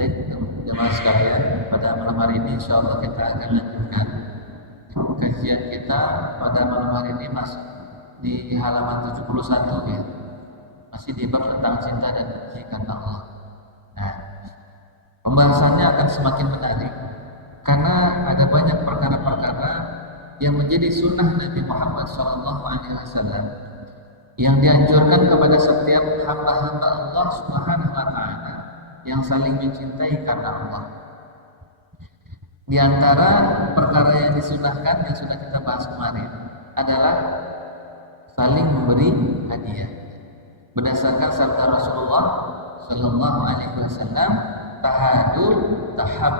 Baik, jemaah sekalian, pada malam hari ini insyaallah kita akan lanjutkan kajian kita pada malam hari ini masih di halaman 71 ya. Masih di bab tentang cinta dan benci karena Allah. Nah, pembahasannya akan semakin menarik karena ada banyak perkara-perkara yang menjadi sunnah Nabi Muhammad SAW yang dianjurkan kepada setiap hamba-hamba Allah Subhanahu wa taala yang saling mencintai karena Allah. Di antara perkara yang disunahkan yang sudah kita bahas kemarin adalah saling memberi hadiah. Berdasarkan sabda Rasulullah Sallallahu Alaihi Wasallam, tahadur tahab.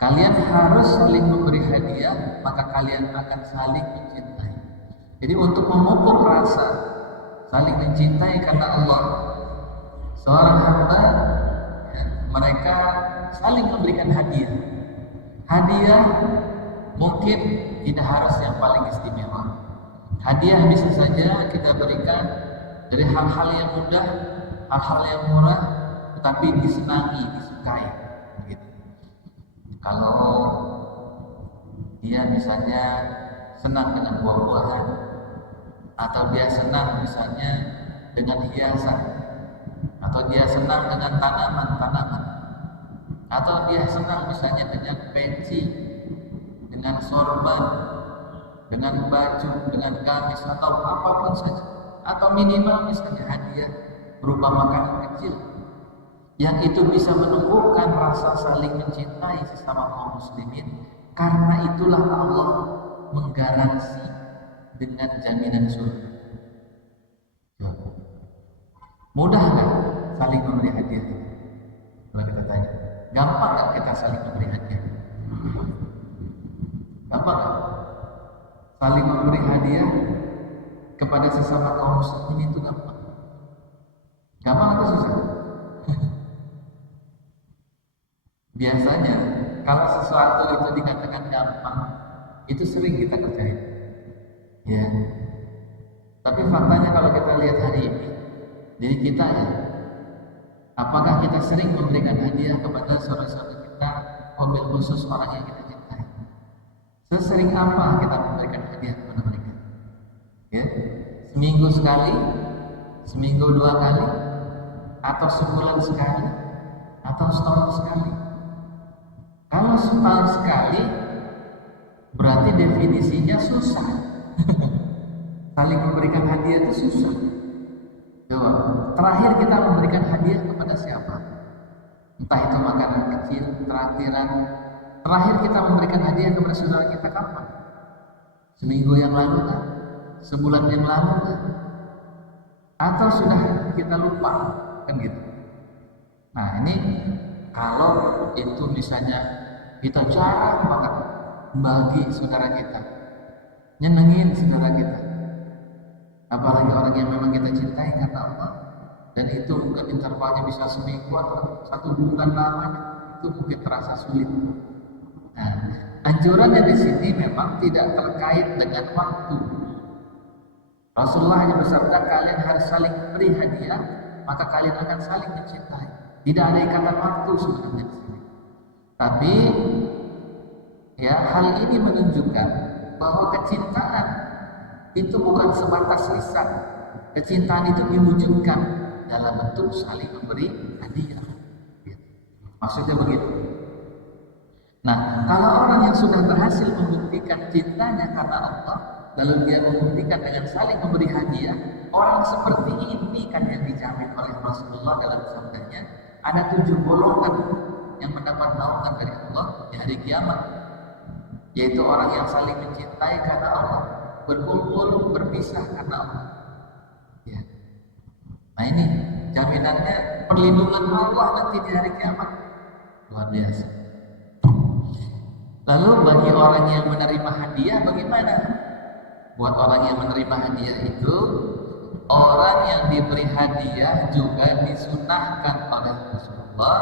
Kalian harus saling memberi hadiah, maka kalian akan saling mencintai. Jadi untuk memupuk rasa saling mencintai karena Allah, seorang hamba ya, mereka saling memberikan hadiah. Hadiah mungkin tidak harus yang paling istimewa. Hadiah bisa saja kita berikan dari hal-hal yang mudah, hal-hal yang murah, tetapi disenangi, disukai. Gitu. Kalau dia misalnya senang dengan buah-buahan, atau dia senang misalnya dengan hiasan, atau dia senang dengan tanaman-tanaman, atau dia senang misalnya dengan peci, dengan sorban, dengan baju, dengan gamis, atau apapun saja, atau minimal misalnya hadiah berupa makanan kecil yang itu bisa menumbuhkan rasa saling mencintai sesama kaum muslimin. Karena itulah Allah menggaransi dengan jaminan surga. Mudah nggak saling memberi hadiah? Kalau kita tanya, gampang nggak kita saling memberi hadiah? Gampang nggak? Saling memberi hadiah kepada sesama kaum muslimin itu gampang. Gampang atau susah? Biasanya kalau sesuatu itu dikatakan gampang, itu sering kita kerjain. Ya. Tapi faktanya kalau kita lihat hari ini, diri kita ya, apakah kita sering memberikan hadiah kepada saudara-saudara kita, mobil khusus orang yang kita cintai? Sesering apa kita memberikan hadiah kepada mereka? Ya, seminggu sekali, seminggu 2 kali, atau sebulan sekali, atau setahun sekali. Kalau setahun sekali, berarti definisinya susah. Saling memberikan hadiah itu susah. Coba, terakhir kita memberikan hadiah kepada siapa? Entah itu makanan kecil, traktiran. Terakhir kita memberikan hadiah kepada saudara kita kapan? Seminggu yang lalu kan? Sebulan yang lalu kan? Atau sudah kita lupa? Kan gitu. Nah ini kalau itu misalnya kita jarang banget bagi saudara kita, nyenengin saudara kita, apalagi orang yang memang kita cintai karena Allah, dan itu mungkin intervalnya bisa seminggu atau 1 bulan lamanya, itu mungkin terasa sulit. Nah, anjurannya di sini memang tidak terkait dengan waktu. Rasulullah hanya bersabda, kalian harus saling beri hadiah, maka kalian akan saling mencintai. Tidak ada ikatan waktu sebenarnya di sini. Tapi ya, hal ini menunjukkan bahwa kecintaan itu bukan sebatas lisan. Kecintaan itu diwujudkan dalam bentuk saling memberi hadiah. Maksudnya begitu. Nah, kalau orang yang sudah berhasil membuktikan cintanya karena Allah, lalu dia membuktikan dengan saling memberi hadiah, orang seperti ini kan yang dijamin oleh Rasulullah dalam sabdanya, ada 7 golongan yang mendapat naungan dari Allah di hari kiamat, yaitu orang yang saling mencintai karena Allah, berkumpul berpisah karena Allah. Ya. Nah ini jaminannya, perlindungan Allah nanti di hari kiamat luar biasa. Lalu bagi orang yang menerima hadiah bagaimana? Buat orang yang menerima hadiah itu, orang yang diberi hadiah juga disunahkan oleh Rasulullah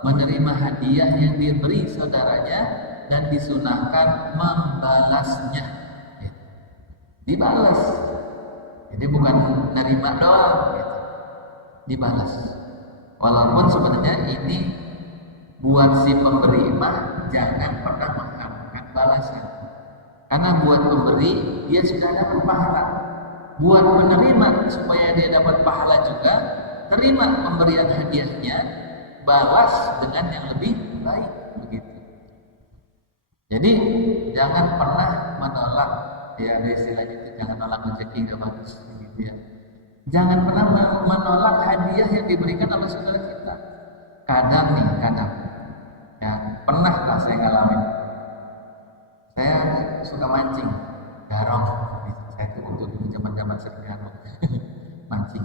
menerima hadiah yang diberi saudaranya dan disunahkan membalasnya. Dibalas. Jadi bukan nerima doang, gitu. Dibalas. Walaupun sebenarnya ini buat si pemberi mah jangan pernah mengharapkan balasan. Karena buat pemberi dia sudah dapat pahala. Buat penerima supaya dia dapat pahala juga, terima pemberian hadiahnya, balas dengan yang lebih baik begitu. Jadi jangan pernah menolak, ya ada istilahnya itu, jangan nolak rezeki nggak bagus gitu ya. Jangan pernah menolak hadiah yang diberikan oleh saudara kita. Kadang ya pernah lah saya ngalamin. Saya suka mancing garong. Saya tuh waktu dulu zaman sering garong mancing.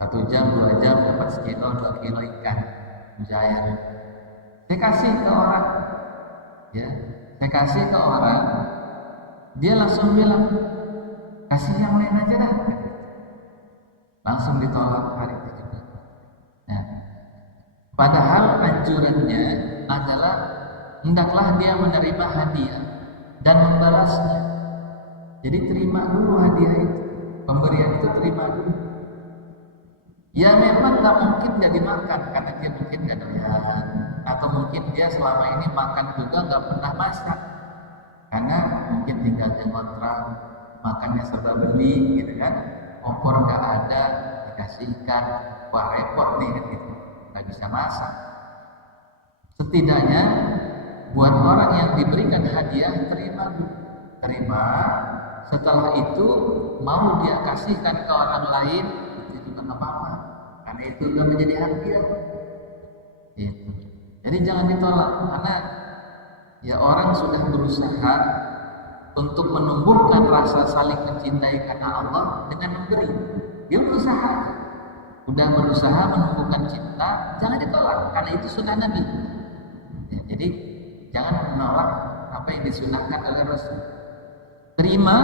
1 jam 2 jam dapat sekilo 2 kilo ikan mujair. Saya kasih ke orang, ya saya kasih ke orang, dia langsung bilang kasih yang lain aja dah. Langsung ditolak hari itu juga. Nah, padahal anjurannya adalah hendaklah dia menerima hadiah dan membalasnya. Jadi terima dulu hadiah itu, pemberian itu terima dulu. Ya memang nggak mungkin nggak dimakan karena dia mungkin nggak doyan, atau mungkin dia selama ini makan juga nggak pernah masak karena mungkin tinggalnya ngontrak, makannya serba beli gitu kan, kompor nggak ada, dikasih ikan, wah repot nih gitu, nggak bisa masak. Setidaknya buat orang yang diberikan hadiah terima, setelah itu mau dia kasihkan ke orang lain itu juga nggak apa-apa karena itu sudah menjadi hadiah gitu. Jadi jangan ditolak karena ya orang sudah berusaha untuk menumbuhkan rasa saling mencintai karena Allah dengan memberi. Dia udah berusaha menumbuhkan cinta, jangan ditolak karena itu sunnah Nabi ya, jadi jangan menolak apa yang disunahkan oleh Rasul. Terima,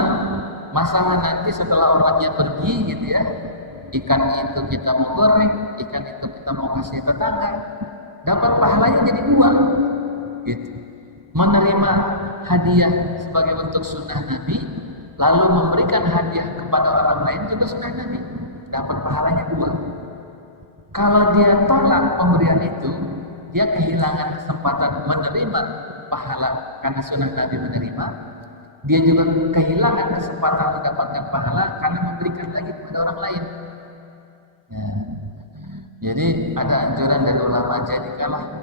masalah nanti setelah orangnya pergi gitu ya, ikan itu kita mau goreng, ikan itu kita mau kasih tetangga, dapat pahalanya jadi 2 gitu. Menerima hadiah sebagai bentuk sunnah Nabi, lalu memberikan hadiah kepada orang lain juga sunnah Nabi, dapat pahalanya 2. Kalau dia tolak pemberian itu, dia kehilangan kesempatan menerima pahala karena sunnah Nabi menerima. Dia juga kehilangan kesempatan mendapatkan pahala karena memberikan lagi kepada orang lain. Nah, jadi ada anjuran dari ulama,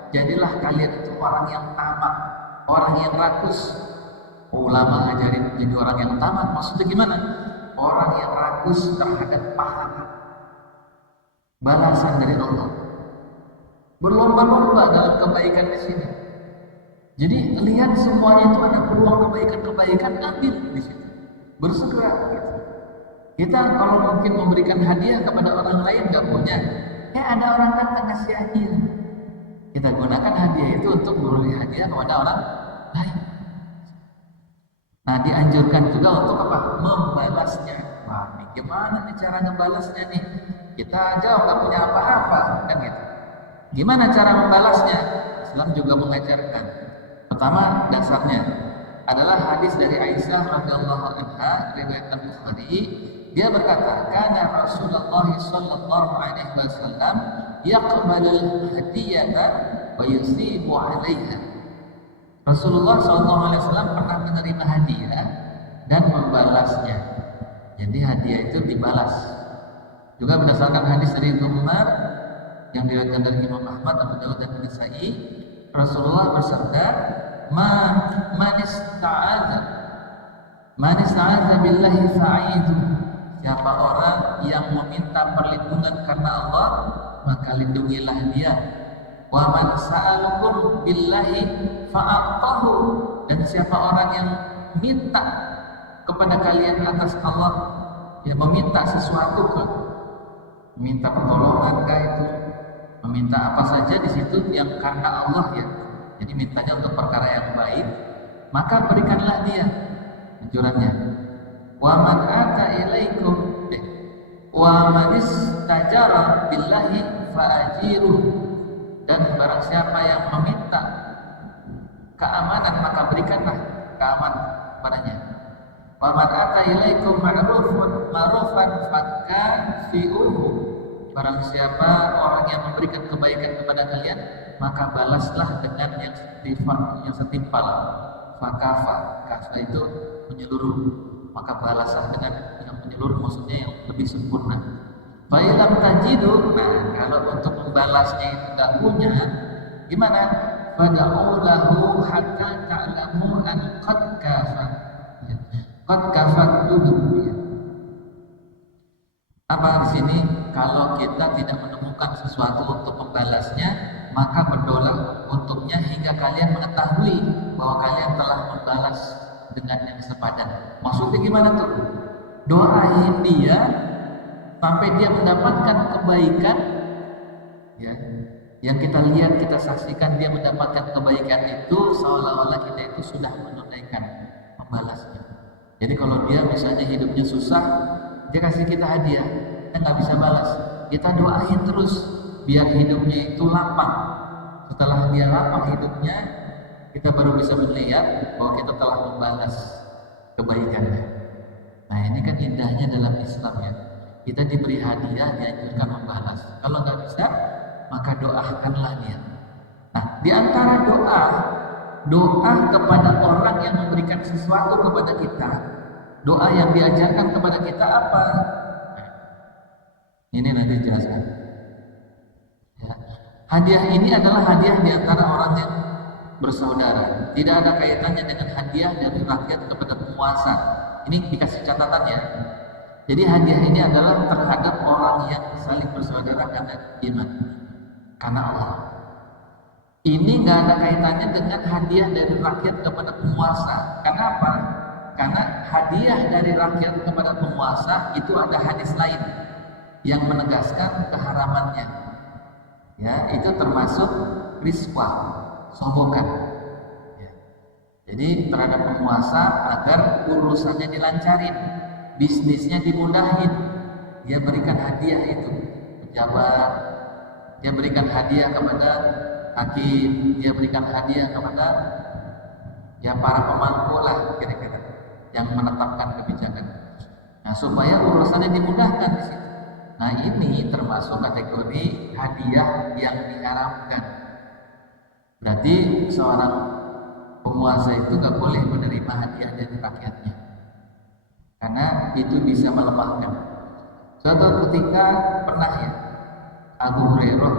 jadilah kalian itu orang yang tamak, orang yang rakus. Ulama ngajarin jadi orang yang tamak, maksudnya gimana? Orang yang rakus terhadap pahala, balasan dari Allah. Berlomba-lomba dalam kebaikan di sini. Jadi lihat semuanya itu ada peluang kebaikan-kebaikan, ambil di situ. Bersegera gitu. Kita kalau mungkin memberikan hadiah kepada orang lain nggak punya, ada orang datang ngasih hadiah. Kita gunakan hadiah itu untuk memberi hadiah kepada orang lain. Nah, dianjurkan juga untuk apa? Membalasnya. Wah, ini gimana nih cara ngebalasnya nih? Kita aja nggak punya apa-apa, kan gitu. Gimana cara membalasnya? Islam juga mengajarkan. Pertama, dasarnya adalah hadis dari Aisyah radhiyallahu anha riwayat Al-Bukhari. Dia berkata, "Kana Rasulullah sallallahu alaihi wasallam yaqbalul hadiyata wa yusibu 'alaiha." Rasulullah sallallahu alaihi wasallam pernah menerima hadiah dan membalasnya. Jadi hadiah itu dibalas. Juga berdasarkan hadis dari Ibnu Umar yang diriwayatkan dari Imam Ahmad, Abu Dawud dan Nasa'i, Rasulullah bersabda, Man ista'adza billahi fa'idhu. Siapa orang yang meminta perlindungan karena Allah, maka lindungilah dia. Wa man sa'alukum billahi fa'aqahu. Dan siapa orang yang minta kepada kalian atas Allah, ya meminta sesuatu ke, meminta pertolongan kah itu, meminta apa saja di situ yang karena Allah ya. Jadi mintanya untuk perkara yang baik, maka berikanlah dia anjurannya. Wa man ata ilaikum wa man istajara billahi fa'ajiruh. Dan barang siapa yang meminta keamanan, maka berikanlah keamanan padanya. Wa man ata ilaikum ma'rufan fakkafi'uhu barang siapa orang yang memberikan kebaikan kepada kalian, maka balaslah dengan yang setimpal. Fakafa, kafa itu menyeluruh, maka balaslah dengan yang menyeluruh, maksudnya yang lebih sempurna. Fa'ilam tajidu, nah kalau untuk membalasnya itu tidak punya, gimana? Fada'u lahu hatta ta'lamu an qad kafa. Qad kafattuhu. Apa di sini? Kalau kita tidak menemukan sesuatu untuk membalasnya, maka berdoalah untuknya hingga kalian mengetahui bahwa kalian telah membalas dengan yang sepadan. Maksudnya gimana tuh? Doain dia sampai dia mendapatkan kebaikan, ya, yang kita lihat, kita saksikan dia mendapatkan kebaikan itu seolah-olah kita itu sudah menunaikan membalasnya. Jadi kalau dia misalnya hidupnya susah, dia kasih kita hadiah, kita nggak bisa balas, kita doain terus biar hidupnya itu lapang. Setelah dia lapang hidupnya, kita baru bisa melihat bahwa kita telah membalas kebaikannya. Nah ini kan indahnya dalam Islam ya. Kita diberi hadiah, dianjurkan membalas. Kalau nggak bisa, maka doakanlah dia. Nah di antara doa kepada orang yang memberikan sesuatu kepada kita, doa yang diajarkan kepada kita apa? Ini nanti jelaskan. Ya. Hadiah ini adalah hadiah di antara orang yang bersaudara. Tidak ada kaitannya dengan hadiah dari rakyat kepada penguasa. Ini dikasih catatan ya. Jadi hadiah ini adalah terhadap orang yang saling bersaudara karena iman, karena Allah. Ini nggak ada kaitannya dengan hadiah dari rakyat kepada penguasa. Kenapa? Karena hadiah dari rakyat kepada penguasa itu ada hadis lain yang menegaskan keharamannya. Ya, itu termasuk riswah, sogokan. Ya. Jadi terhadap penguasa agar urusannya dilancarin, bisnisnya dimudahin, dia berikan hadiah itu pejabat, dia berikan hadiah kepada hakim, dia berikan hadiah kepada ya para pemangku lah kira-kira yang menetapkan kebijakan. Nah supaya urusannya dimudahkan di situ. Nah ini termasuk kategori hadiah yang diharamkan. Berarti seorang penguasa itu gak boleh menerima hadiah dari rakyatnya, karena itu bisa melemahkan. Suatu ketika pernah ya Abu Hurairah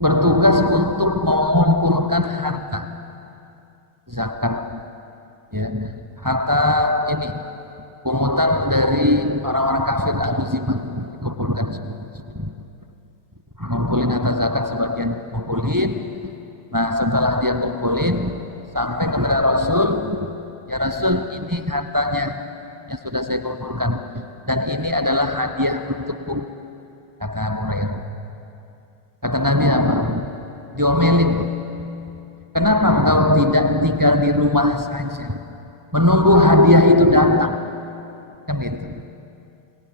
bertugas untuk mengumpulkan harta zakat, ya, harta ini pungutan dari orang-orang kafir Abu Zimah dikumpulkan semua. Ngumpulin harta zakat sebagian kumpulin. Nah setelah dia kumpulin sampai kepada Rasul, ya Rasul ini hartanya yang sudah saya kumpulkan dan ini adalah hadiah untukku, kata Abu Hurairah. Kata Nabi apa? Diomelin. Kenapa engkau tidak tinggal di rumah saja, menunggu hadiah itu datang? Kan gitu.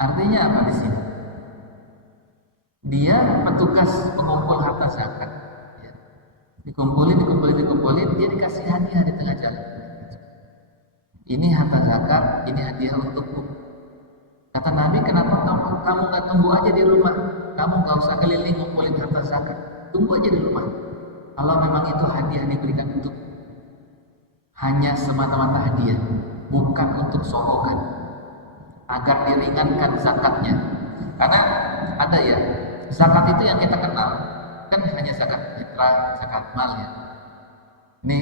Artinya apa di sini? Dia petugas pengumpul harta zakat. Ya. Dikumpulin, dia dikasih hadiah di tengah jalan. Ini harta zakat, ini hadiah untukku. Kata Nabi, kenapa kamu nggak tunggu aja di rumah? Kamu nggak usah keliling ngumpulin harta zakat, tunggu aja di rumah. Kalau memang itu hadiah diberikan untuk hanya semata-mata hadiah, bukan untuk sokongan, agar diringankan zakatnya. Karena ada ya, zakat itu yang kita kenal kan hanya zakat fitrah, zakat mal ya. Ini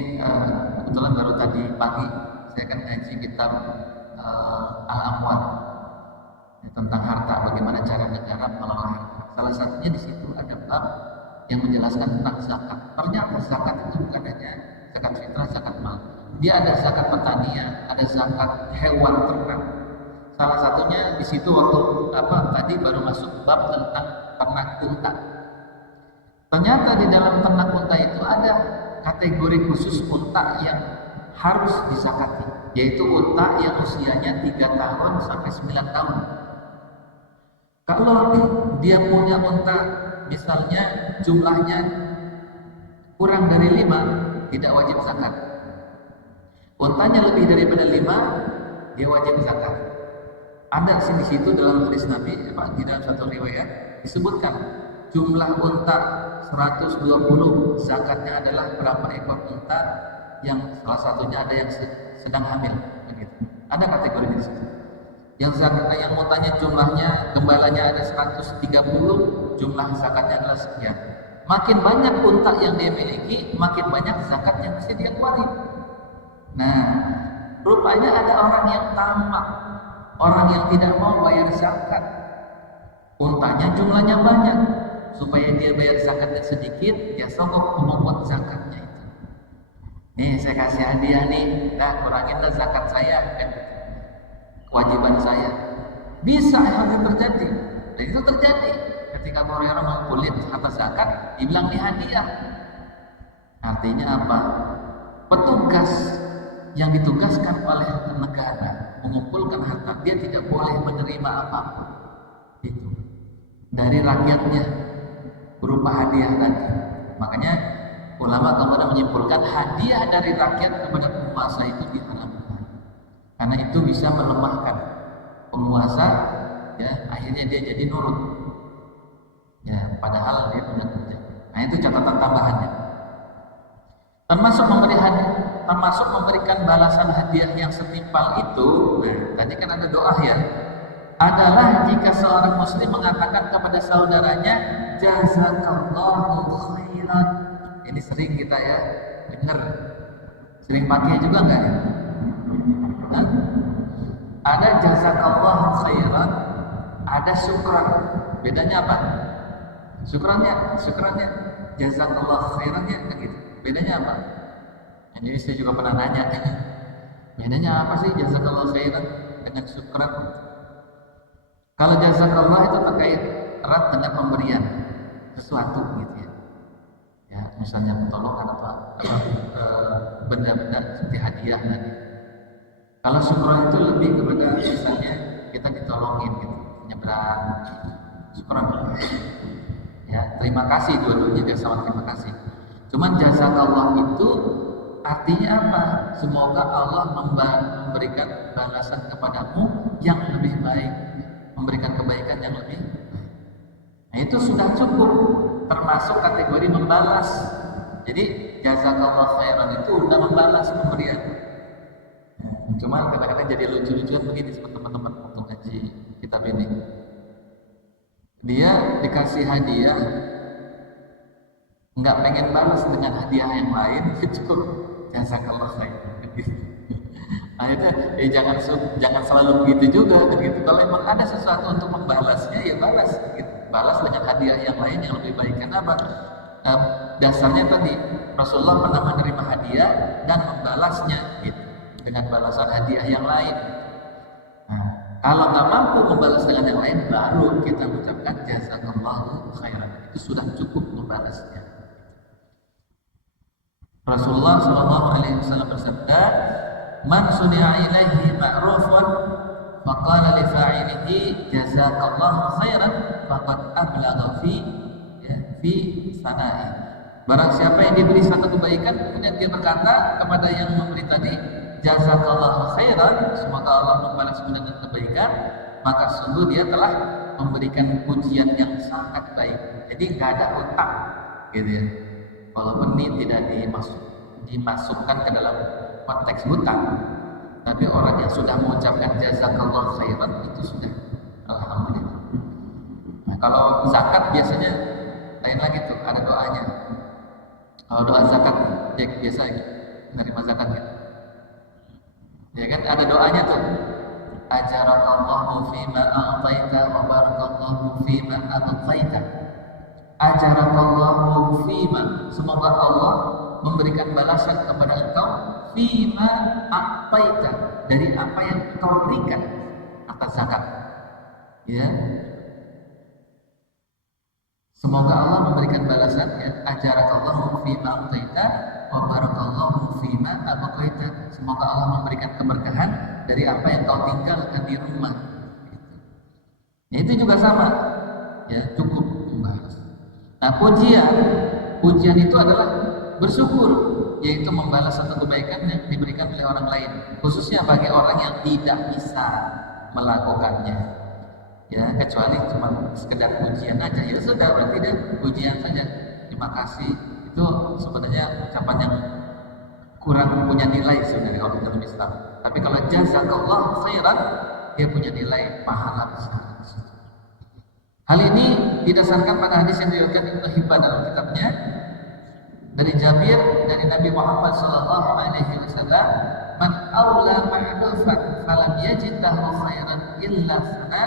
kebetulan baru tadi pagi saya kan ngaji kitab Al-Amwal tentang harta, bagaimana cara negara mengelola harta. Salah satunya di situ ada bab yang menjelaskan tentang zakat. Ternyata zakat itu bukan hanya zakat fitrah, zakat mal. Dia ada zakat pertanian, ada zakat hewan ternak. Salah satunya di situ waktu tadi baru masuk bab tentang ternak unta. Ternyata di dalam ternak unta itu ada kategori khusus unta yang harus dizakati, yaitu unta yang usianya 3 tahun sampai 9 tahun. Kalau dia punya unta misalnya jumlahnya kurang dari 5, tidak wajib zakat. Untanya lebih daripada 5, dia wajib zakat. Ada di situ dalam hadis Nabi, di dalam satu riwayat disebutkan jumlah unta 120, zakatnya adalah berapa ekor unta yang salah satunya ada yang sedang hamil, begitu. Ada kategori di situ. Yang untanya jumlahnya, gembalanya ada 130, jumlah zakatnya adalah sekian. Makin banyak unta yang dia miliki, makin banyak zakat yang mesti dia keluarin. Nah, rupanya ada orang yang tamak, orang yang tidak mau bayar zakat. Untanya jumlahnya banyak, supaya dia bayar zakatnya sedikit, dia sogok membuat zakatnya itu. Nih saya kasih hadiah nih, nah kuranginlah zakat saya, kan? Kewajiban saya. Bisa hal itu terjadi, dan itu terjadi ketika Abu Hurairah mengumpulin harta zakat, dibilang ini hadiah. Artinya apa? Petugas yang ditugaskan oleh negara mengumpulkan harta, dia tidak boleh menerima apapun itu dari rakyatnya berupa hadiah tadi. Makanya ulama kemudian menyimpulkan hadiah dari rakyat kepada penguasa itu diharamkan, karena itu bisa melemahkan penguasa, ya akhirnya dia jadi nurut, ya padahal dia punya kerja. Nah itu catatan tambahannya. Termasuk memberikan balasan hadiah yang setimpal itu. Nah, tadi kan ada doa ya. Adalah jika seorang muslim mengatakan kepada saudaranya, jazakallahu khairan. Ini sering kita ya dengar. Sering pakai juga enggak ya? Nah, ada jazakallahu khairan, ada syukran. Bedanya apa? Syukrannya jazakallahu khairannya gitu. Bedanya apa? Jadi saya juga pernah nanya, bedanya apa sih jazakallahu khairan dengan syukran? Kalau jazakallah itu terkait erat dengan pemberian sesuatu gitu ya. Ya, misalnya pertolongan atau benda-benda seperti hadiah tadi. Kalau syukran itu lebih kepada misalnya kita ditolongin gitu, nyebrang, syukran. Ya, terima kasih, dua-duanya dia sama terima kasih. Cuman jazakallah itu artinya apa? Semoga Allah memberikan balasan kepadamu yang lebih baik, memberikan kebaikan yang lebih baik. Nah itu sudah cukup, termasuk kategori membalas. Jadi jazakallah khairan itu udah membalas pemberian. Cuman kadang-kadang jadi lucu-lucuan begini sama teman-teman waktu ngaji kitab ini. Dia dikasih hadiah, nggak pengen balas dengan hadiah yang lain, cukup jazakallah khairan. Akhirnya jangan selalu begitu juga gitu. Kalau memang ada sesuatu untuk membalasnya ya balas gitu. Balas dengan hadiah yang lain yang lebih baik. Kenapa? Dasarnya tadi Rasulullah pernah menerima hadiah dan membalasnya gitu, dengan balasan hadiah yang lain. Nah, kalau nggak mampu membalas dengan yang lain, baru kita ucapkan jazakallahu khairan. Itu sudah cukup membalasnya. Rasulullah SAW bersabda, "Man suni'a ilaihi ma'rufun faqala li fa'ilihi jazakallahu khairan faqad ablagha fi sana'i." Barang siapa yang diberi satu kebaikan kemudian dia berkata kepada yang memberi tadi, jazakallahu khairan, semoga Allah membalasmu dengan kebaikan, maka sungguh dia telah memberikan pujian yang sangat baik. Jadi nggak ada utang gitu ya. Walaupun ini tidak dimasukkan ke dalam konteks hutang, tapi orang yang sudah mengucapkan jazakallahu khairan itu sudah alhamdulillah. Nah, kalau zakat biasanya lain lagi tuh, ada doanya. Kalau doa zakat ya biasa ya, menerima zakat ya. Ya kan ada doanya tuh. Ajarakallahu fima a'taita wa barakallahu fima abqaita. Ajarakallahu fima, semoga Allah memberikan balasan kepada engkau fima a'taita, dari apa yang engkau berikan atas zakat. Ya. Semoga Allah memberikan balasan, ya. Ajarakallahu fima a'taita wa barakallahu fima abqaita. Semoga Allah memberikan keberkahan dari apa yang kau tinggalkan di rumah. Ya, itu juga sama. Ya, cukup membahas. Nah, pujian itu adalah bersyukur, yaitu membalas satu kebaikan yang diberikan oleh orang lain, khususnya bagi orang yang tidak bisa melakukannya. Ya, kecuali cuma sekedar pujian aja, ya sudah, berarti dia pujian saja, terima kasih. Itu sebenarnya ucapan yang kurang punya nilai sebenarnya kalau dalam Islam. Tapi kalau jazakallah khairan, dia punya nilai pahala besar. Hal ini didasarkan pada hadis yang diriwayatkan Ibnu Hibban dalam kitabnya dari Jabir dari Nabi Muhammad sallallahu alaihi wasallam, "Man aula ma'rufan falam yajid lahu khairan illa sana."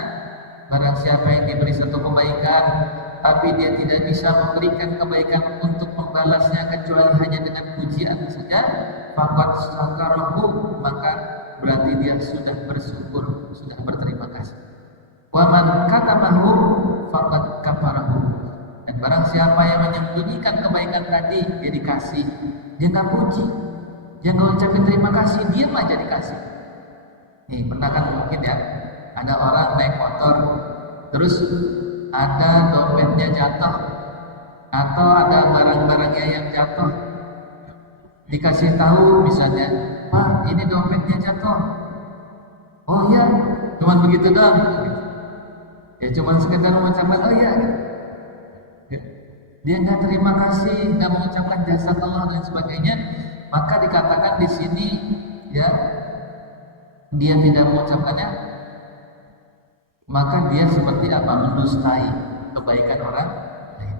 Barang siapa yang diberi satu kebaikan tapi dia tidak bisa memberikan kebaikan untuk membalasnya kecuali hanya dengan pujian saja, faqad syakarahu, maka berarti dia sudah bersyukur, sudah berterima kasih. Wa man katamahu faqad kafarahu. Dan barang siapa yang menyembunyikan kebaikan tadi, dia dikasih, dia nggak puji, dia nggak ucapin terima kasih, dia aja dikasih. Nih, pernah kan mungkin ya, ada orang naik motor, terus ada dompetnya jatuh, atau ada barang-barangnya yang jatuh, dikasih tahu misalnya, "Pak, ini dompetnya jatuh." "Oh iya," cuman begitu doang. Ya cuman sekedar mengucapkan "oh iya." Dia nggak terima kasih, nggak mengucapkan jasa Allah dan sebagainya, maka dikatakan di sini ya, dia tidak mengucapkannya, maka dia seperti apa? Mendustai kebaikan orang lain.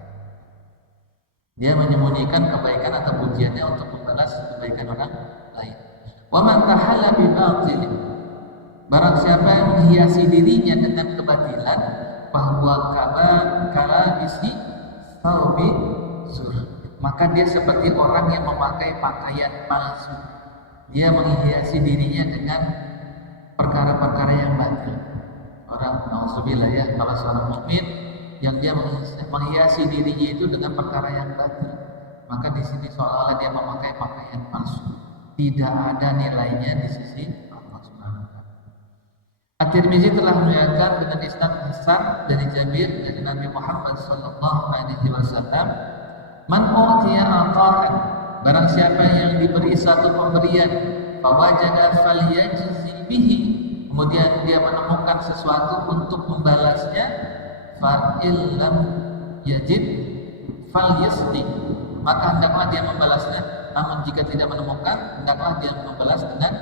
Dia menyembunyikan kebaikan atau pujiannya untuk membalas kebaikan orang lain. Wa man tahalla bi batil, barang siapa yang menghiasi dirinya dengan kebatilan, bahwa kala isi saubi sur, maka dia seperti orang yang memakai pakaian palsu. Dia menghiasi dirinya dengan perkara-perkara yang batil. Orang nauzubillah ya, kalau seorang mukmin yang dia menghiasi dirinya itu dengan perkara yang batil, maka di sini seolah-olah dia memakai pakaian palsu, tidak ada nilainya di sisi Allah Subhanahu wa taala. At-Tirmizi telah meriwayatkan dengan isnad hasan dari Jabir dari Nabi Muhammad sallallahu alaihi wasallam, "Man utiya ata'an," barang siapa yang diberi satu pemberian, fawajada falyajzi bihi, kemudian dia menemukan sesuatu untuk membalasnya, fa illam yajid falyasdi, maka hendaklah dia membalasnya. Namun jika tidak menemukan, hendaklah dia membalas dengan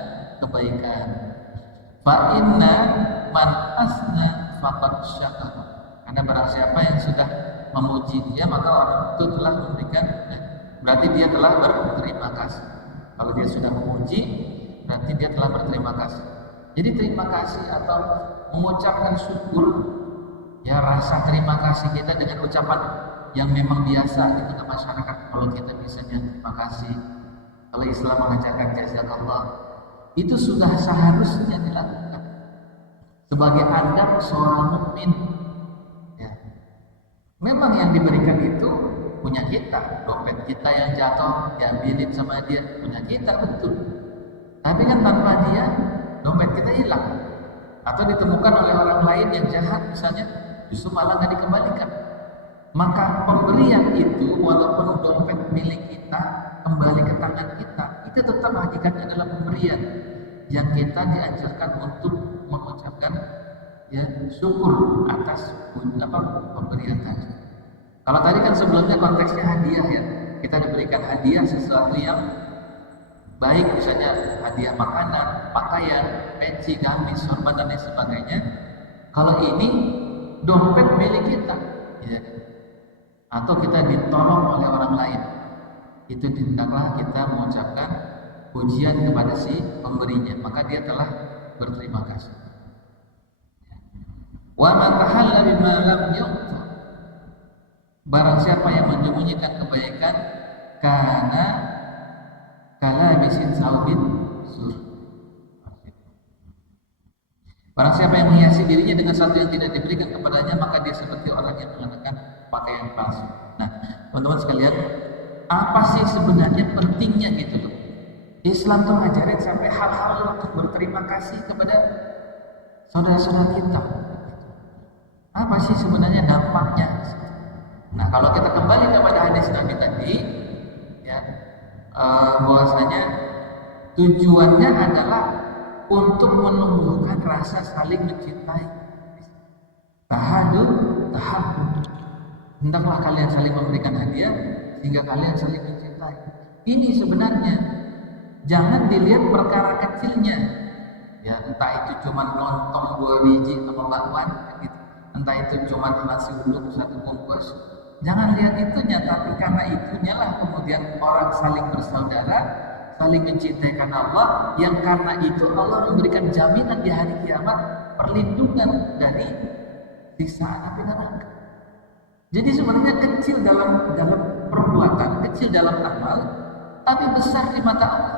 kebaikan. Fa inna man asna faqad syakara, karena barang siapa yang sudah memuji dia, maka orang itu telah memberikan, berarti dia telah berterima kasih. Kalau dia sudah memuji, berarti dia telah berterima kasih. Jadi terima kasih atau mengucapkan syukur, ya rasa terima kasih kita dengan ucapan yang memang biasa di tengah masyarakat. Kalau kita bisanya terima kasih, kalau Islam mengajarkan jazakallah, itu sudah seharusnya dilakukan sebagai adab seorang mukmin. Ya. Memang yang diberikan itu punya kita, dompet kita yang jatuh diambilin sama dia, punya kita betul. Tapi kan tanpa dia, dompet kita hilang atau ditemukan oleh orang lain yang jahat misalnya, justru malah nggak dikembalikan. Maka pemberian itu walaupun dompet milik kita kembali ke tangan kita, itu tetap hakikatnya adalah pemberian yang kita diajarkan untuk mengucapkan ya syukur atas pemberian tadi. Kalau tadi kan sebelumnya konteksnya hadiah ya, kita diberikan hadiah sesuatu yang baik, misalnya hadiah makanan, pakaian, pensi, gamis, sorban dan lain sebagainya. Kalau ini dompet milik kita, ya, atau kita ditolong oleh orang lain, itu hendaklah kita mengucapkan pujian kepada si pemberinya, maka dia telah berterima kasih. Wa man tahalla bima lam yu'ta, barang siapa yang menyembunyikan kebaikan, karena kala bisin saubin sur, barang siapa yang menghiasi dirinya dengan sesuatu yang tidak diberikan kepadanya, maka dia seperti orang yang mengenakan pakaian palsu. Nah, teman-teman sekalian, apa sih sebenarnya pentingnya gitu loh? Islam tuh ngajarin sampai hal-hal untuk berterima kasih kepada saudara-saudara kita. Apa sih sebenarnya dampaknya? Nah, kalau kita kembali kepada hadis Nabi tadi, ya, bahwasanya tujuannya adalah untuk menumbuhkan rasa saling mencintai. Tahadu, tahabu. Hendaklah kalian saling memberikan hadiah sehingga kalian saling mencintai. Ini sebenarnya jangan dilihat perkara kecilnya. Ya, entah itu cuma lontong 2 biji sama bakwan gitu. Entah itu cuma nasi uduk 1 bungkus. Jangan lihat itunya, tapi karena itunya lah kemudian orang saling bersaudara, saling mencintai karena Allah, yang karena itu Allah memberikan jaminan di hari kiamat perlindungan dari siksaan api neraka. Jadi sebenarnya kecil dalam perbuatan, kecil dalam amal, tapi besar di mata Allah.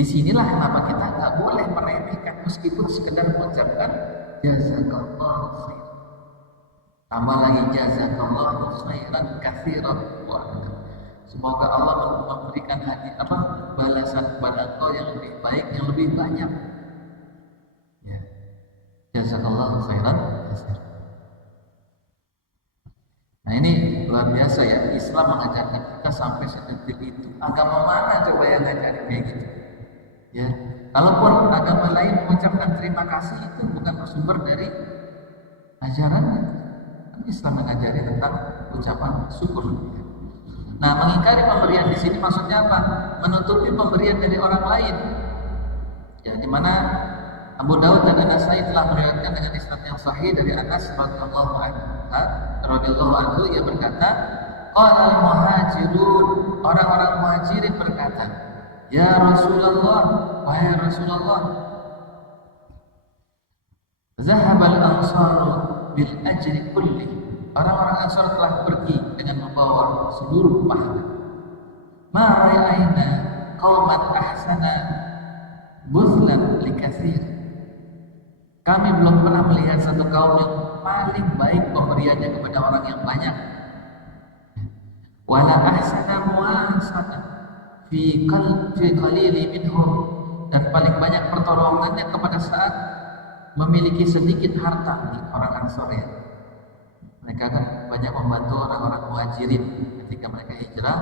Disinilah kenapa kita nggak boleh meremehkan meskipun sekedar mengucapkan jazakallahu khair. Tambah lagi jazakallahu khairan katsiran. Semoga Allah memberikan balasan kepada engkau yang lebih baik, yang lebih banyak. Ya. Jazakallahu khairan katsiran. Nah ini luar biasa ya, Islam mengajarkan kita sampai sedetil itu. Agama mana coba yang ngajarin kayak gitu? Ya, kalaupun agama lain mengucapkan terima kasih itu bukan bersumber dari ajarannya. Islam mengajari tentang ucapan syukur. Nah, mengingkari pemberian di sini maksudnya apa? Menutupi pemberian dari orang lain. Ya, di mana Abu Daud dan An-Nasai telah meriwayatkan dengan isnad yang sahih dari Anas radhiyallahu anhu ia berkata, qala al-muhajirun, orang-orang muhajirin berkata, ya Rasulullah, wahai Rasulullah, zahabal ansaru bil ajri kulli. Orang-orang Ansar telah pergi dengan membawa seluruh pahala. Ma ra'ayna qauman ahsana buzlan likatsir. Kami belum pernah melihat satu kaum yang paling baik pemberiannya kepada orang yang banyak. Wala ahsana muasatan fi qalili minhum, dan paling banyak pertolongannya kepada saat memiliki sedikit harta di orang Ansar ya. Mereka kan banyak membantu orang-orang muhajirin ketika mereka hijrah.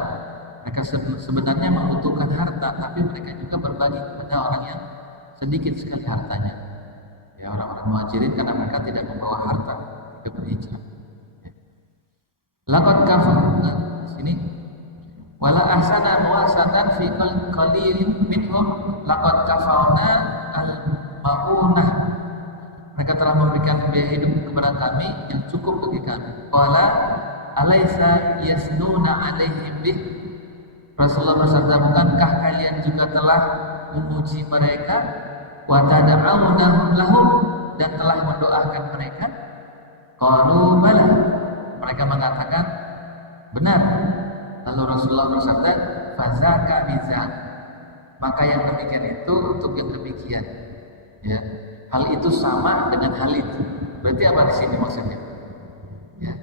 Mereka sebenarnya membutuhkan harta, tapi mereka juga berbagi kepada orang yang sedikit sekali hartanya. Ya, orang-orang muhajirin karena mereka tidak membawa harta ketika berhijrah. Laqad kafar, sini wala ahsana muasatan fi qalilin minhum laqad kafarna al-maunah. Mereka telah memberikan biaya hidup kepada kami yang cukup bagi kami. Qala alaysa yasnuna alaihim bih. Rasulullah bersabda, bukankah kalian juga telah memuji mereka, wa tad'auna lahum, dan telah mendoakan mereka? Qalu bala. Mereka mengatakan benar. Lalu Rasulullah bersabda, fazaka mizan. Maka yang demikian itu untuk yang demikian. Ya. Hal itu sama dengan hal itu. Berarti apa di sini maksudnya? Ya.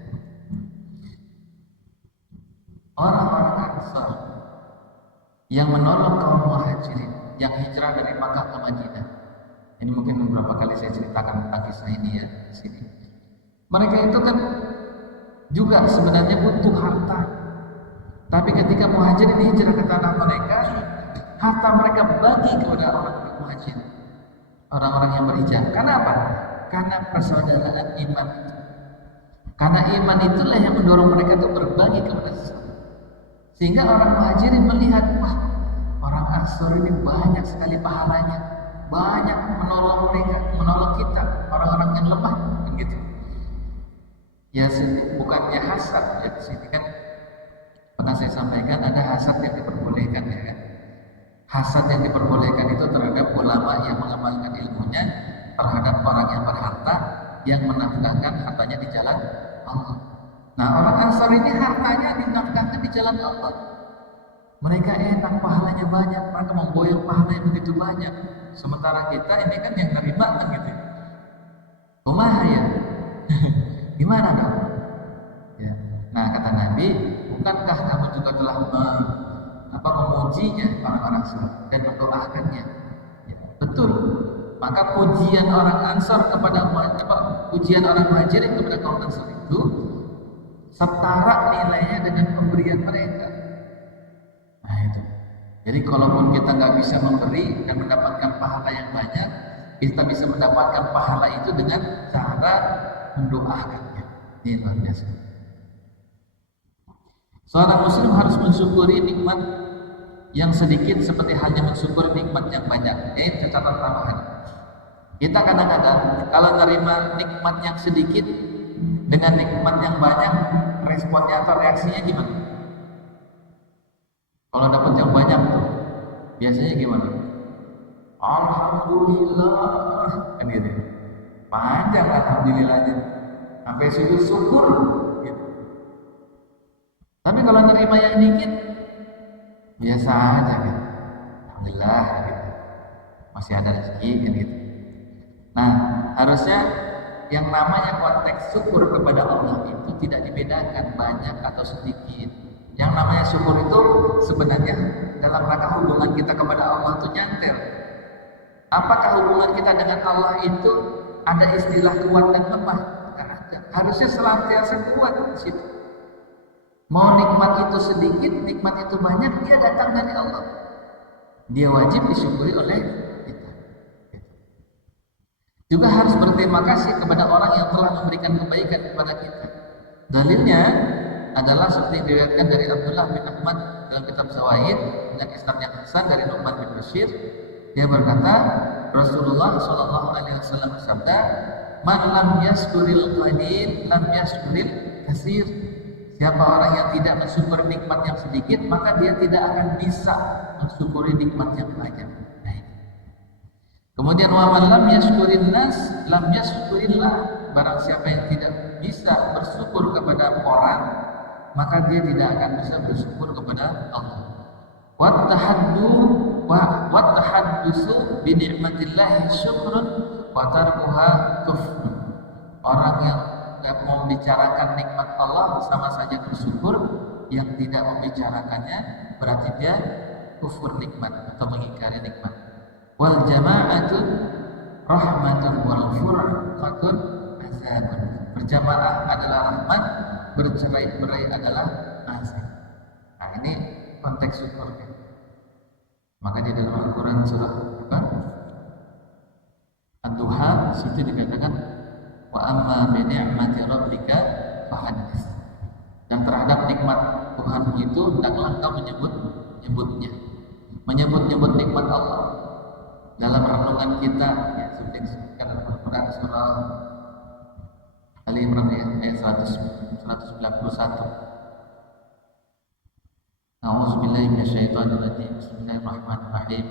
Orang-orang Ansar yang menolong kaum muhajirin yang hijrah dari Makkah ke Madinah. Ini mungkin beberapa kali saya ceritakan tentang kisah ini ya di sini. Mereka itu kan juga sebenarnya butuh harta. Tapi ketika muhajirin hijrah ke tanah mereka, harta mereka bagi kepada orang-orang muhajirin. Orang-orang yang berhijrah. Kenapa? Karena persaudaraan iman. Karena iman itulah yang mendorong mereka untuk berbagi kepada sesama. Sehingga orang muhajirin melihat, wah, orang Ansar ini banyak sekali pahalanya, banyak menolong mereka, menolong kita, orang-orang yang lemah, begitu. Ya, bukannya hasad ya di sini kan pernah saya sampaikan ada hasad yang diperbolehkan ya kan. Hasad yang diperbolehkan itu terhadap ulama yang mengamalkan ilmunya terhadap orang yang berharta yang menafkahkan hartanya di jalan Allah. Nah, orang Ansar ini hartanya dinafkahkan di jalan Allah. Mereka enak, pahalanya banyak, mereka memboyong pahala yang begitu banyak. Sementara kita ini kan yang nerima kan gitu. Kumaha ya? Gimana dong? Ya. Nah, kata Nabi, bukankah kamu juga telah memujinya orang-orang Ansar dan mendoakannya? Ya, betul. Maka pujian orang Ansar kepada pujian orang Muhajirin kepada kaum Ansar itu setara nilainya dengan pemberian mereka. Nah itu. Jadi kalaupun kita nggak bisa memberi dan mendapatkan pahala yang banyak, kita bisa mendapatkan pahala itu dengan cara mendoakannya. Ini luar biasa. Seorang muslim harus mensyukuri nikmat yang sedikit seperti halnya mensyukuri nikmat yang banyak. Ini catatan tambahan. Kita kadang-kadang kalau menerima nikmat yang sedikit dengan nikmat yang banyak, responnya atau reaksinya gimana? Kalau dapat yang banyak tuh, biasanya gimana? Alhamdulillah, kan gitu. Panjang alhamdulillahnya, sampai sujud syukur. Gitu. Tapi kalau nerima yang dikit, biasa aja gitu. Alhamdulillah, gitu. Masih ada rezeki, kan gitu. Nah, harusnya yang namanya konteks syukur kepada Allah itu tidak dibedakan banyak atau sedikit. Yang namanya syukur itu sebenarnya dalam rangka hubungan kita kepada Allah itu nyantel. Apakah hubungan kita dengan Allah itu ada istilah kuat dan lemah? Tidak ada. Harusnya senantiasa kuat di situ. Mau nikmat itu sedikit, nikmat itu banyak, dia datang dari Allah. Dia wajib disyukuri oleh kita. Juga harus berterima kasih kepada orang yang telah memberikan kebaikan kepada kita. Dalilnya adalah seperti diriwayatkan dari Abdullah bin Ahmad dalam kitab Zawaid dengan isnad yang hasan dari Nu'man bin Bashir. Dia berkata, Rasulullah Shallallahu Alaihi Wasallam bersabda, "Man lam yaskuril qalil, lam yaskuril katsir." Siapa orang yang tidak mensyukur nikmat yang sedikit, maka dia tidak akan bisa mensyukuri nikmat yang banyak. Nah, kemudian wa man lam yaskurin nas, lam yaskurillah. Barang siapa yang tidak bisa bersyukur kepada orang, maka dia tidak akan bisa bersyukur kepada Allah. Wattahaddusu bi ni'matillahi syukrun wa tarkuha kufrun. Orang yang tidak membicarakan nikmat Allah sama saja bersyukur, yang tidak membicarakannya berarti dia kufur nikmat atau mengingkari nikmat. Wal jama'atu rahmatun wal furqatun azabun. Berjamaah adalah rahmat, bercerai-berai adalah azab. Nah, ini konteks syukurnya. Maka di dalam Al-Quran surah apa? Ad-Duha situ dikatakan wa amma bi ni'mati rabbika fahaddits. Dan terhadap nikmat Tuhan itu hendaklah engkau menyebut nikmat Allah dalam renungan kita, ya, seperti disebutkan dalam Al-Quran surah Ali Imran ayat 191. A'udzubillahi minasyaitonirrajim. Bismillahirrahmanirrahim.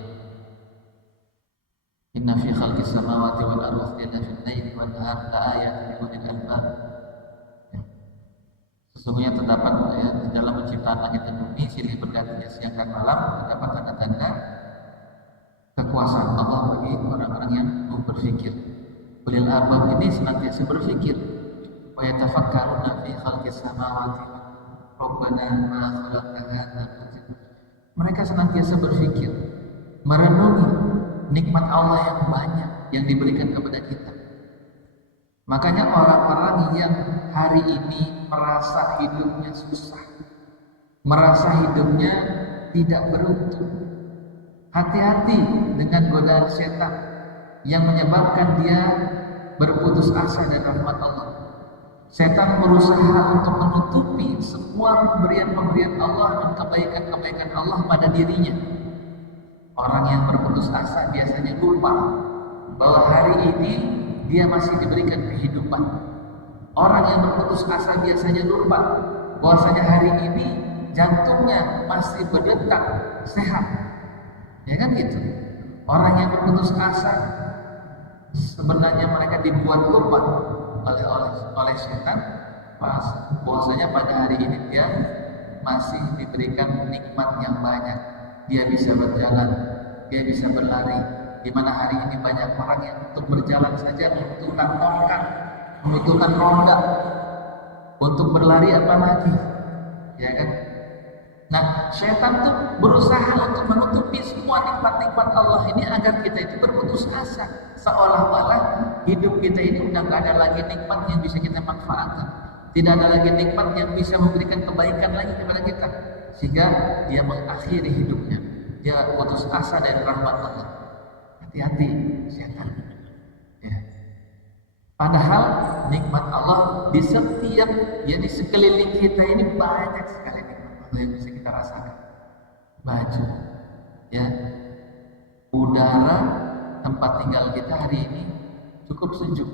Inna fi khalqis samawati wal ardi ikhtilafil laili wan nahari laayatin liulil albab. Sesungguhnya terdapat di dalam penciptaan langit dan bumi, silih bergantinya siang dan malam, terdapat tanda-tanda kekuasaan Allah bagi orang-orang yang berpikir. Ulil albab ini senantiasa berpikir. Wa yatafakkaruna fi khalqis samawati Rabbana ma khalaqta hadza batila. Mereka senantiasa berpikir, merenungi nikmat Allah yang banyak yang diberikan kepada kita. Makanya orang-orang yang hari ini merasa hidupnya susah, merasa hidupnya tidak beruntung, hati-hati dengan godaan setan yang menyebabkan dia berputus asa dari rahmat Allah. Setan berusaha untuk menutupi semua pemberian-pemberian Allah dan kebaikan-kebaikan Allah pada dirinya. Orang yang berputus asa biasanya lupa bahwa hari ini dia masih diberikan kehidupan. Orang yang berputus asa biasanya lupa bahwasanya hari ini jantungnya masih berdetak sehat. Ya kan gitu. Orang yang berputus asa sebenarnya mereka dibuat lupa oleh setan bahwasanya pada hari ini dia masih diberikan nikmat yang banyak. Dia bisa berjalan, dia bisa berlari. Di mana hari ini banyak orang yang untuk berjalan saja membutuhkan tongkat, membutuhkan roda. Untuk berlari apa lagi? Ya kan? Nah, setan tuh berusaha untuk menutupi semua nikmat-nikmat Allah ini agar kita itu berputus asa. Seolah-olah hidup kita ini udah gak ada lagi nikmat yang bisa kita manfaatkan. Tidak ada lagi nikmat yang bisa memberikan kebaikan lagi kepada kita. Sehingga dia mengakhiri hidupnya. dia putus asa dari rahmat Allah. Hati-hati, setan. Ya. Padahal nikmat Allah di setiap, ya di sekeliling kita ini banyak sekali nikmat Allah yang bisa kita rasakan. Baju, ya, udara tempat tinggal kita hari ini cukup sejuk.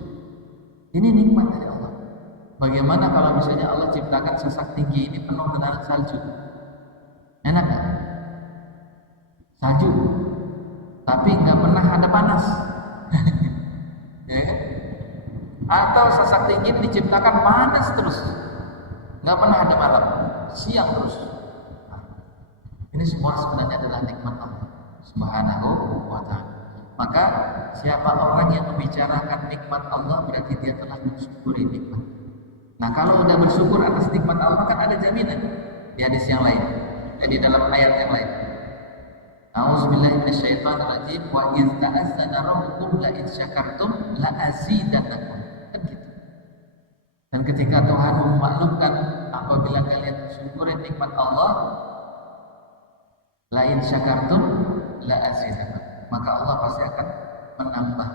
Ini nikmat dari Allah. Bagaimana kalau misalnya Allah ciptakan sesak tinggi ini penuh dengan salju? Enak gak? Salju, tapi nggak pernah ada panas. Ya kan? Atau sesak tinggi ini diciptakan panas terus, nggak pernah ada malam, siang terus. Ini semua sebenarnya adalah nikmat Allah Subhanahu wa ta'ala. Maka siapa orang yang membicarakan nikmat Allah berarti dia telah mensyukuri nikmat. Nah, kalau sudah bersyukur atas nikmat Allah kan ada jaminan di hadis yang lain, di dalam ayat yang lain. A'udzubillahi minasyaitonirrajim wa idz ta'azzana rabbukum la in syakartum la azidannakum. Kan gitu. Dan ketika Tuhan memaklumkan apabila kalian mensyukuri nikmat Allah, la in syakartum la azidannakum, maka Allah pasti akan menambah.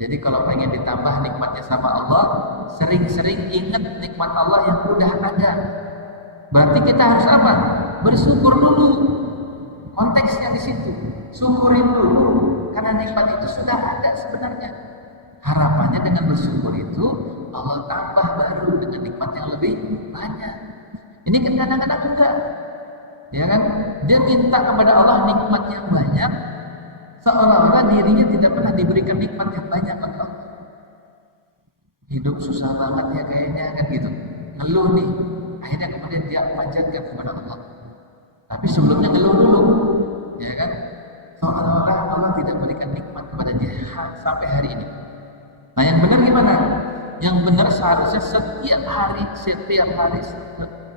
Jadi kalau pengen ditambah nikmatnya sama Allah, sering-sering ingat nikmat Allah yang udah ada. Berarti kita harus apa? Bersyukur dulu. Konteksnya di situ. Syukurin dulu karena nikmat itu sudah ada sebenarnya. Harapannya dengan bersyukur itu Allah tambah baru dengan nikmat yang lebih banyak. Ini kan kadang-kadang enggak. Ya kan? Dia minta kepada Allah nikmat yang banyak, seolah-olah dirinya tidak pernah diberikan nikmat yang banyak oleh Allah. Hidup susah banget ya kayaknya, kan gitu. Ngeluh nih, akhirnya kemudian dia panjatkan kepada Allah. Tapi sebelumnya ngeluh dulu, ya kan? Seolah-olah Allah tidak berikan nikmat kepada dia sampai hari ini. Nah, yang benar gimana? Yang benar seharusnya setiap hari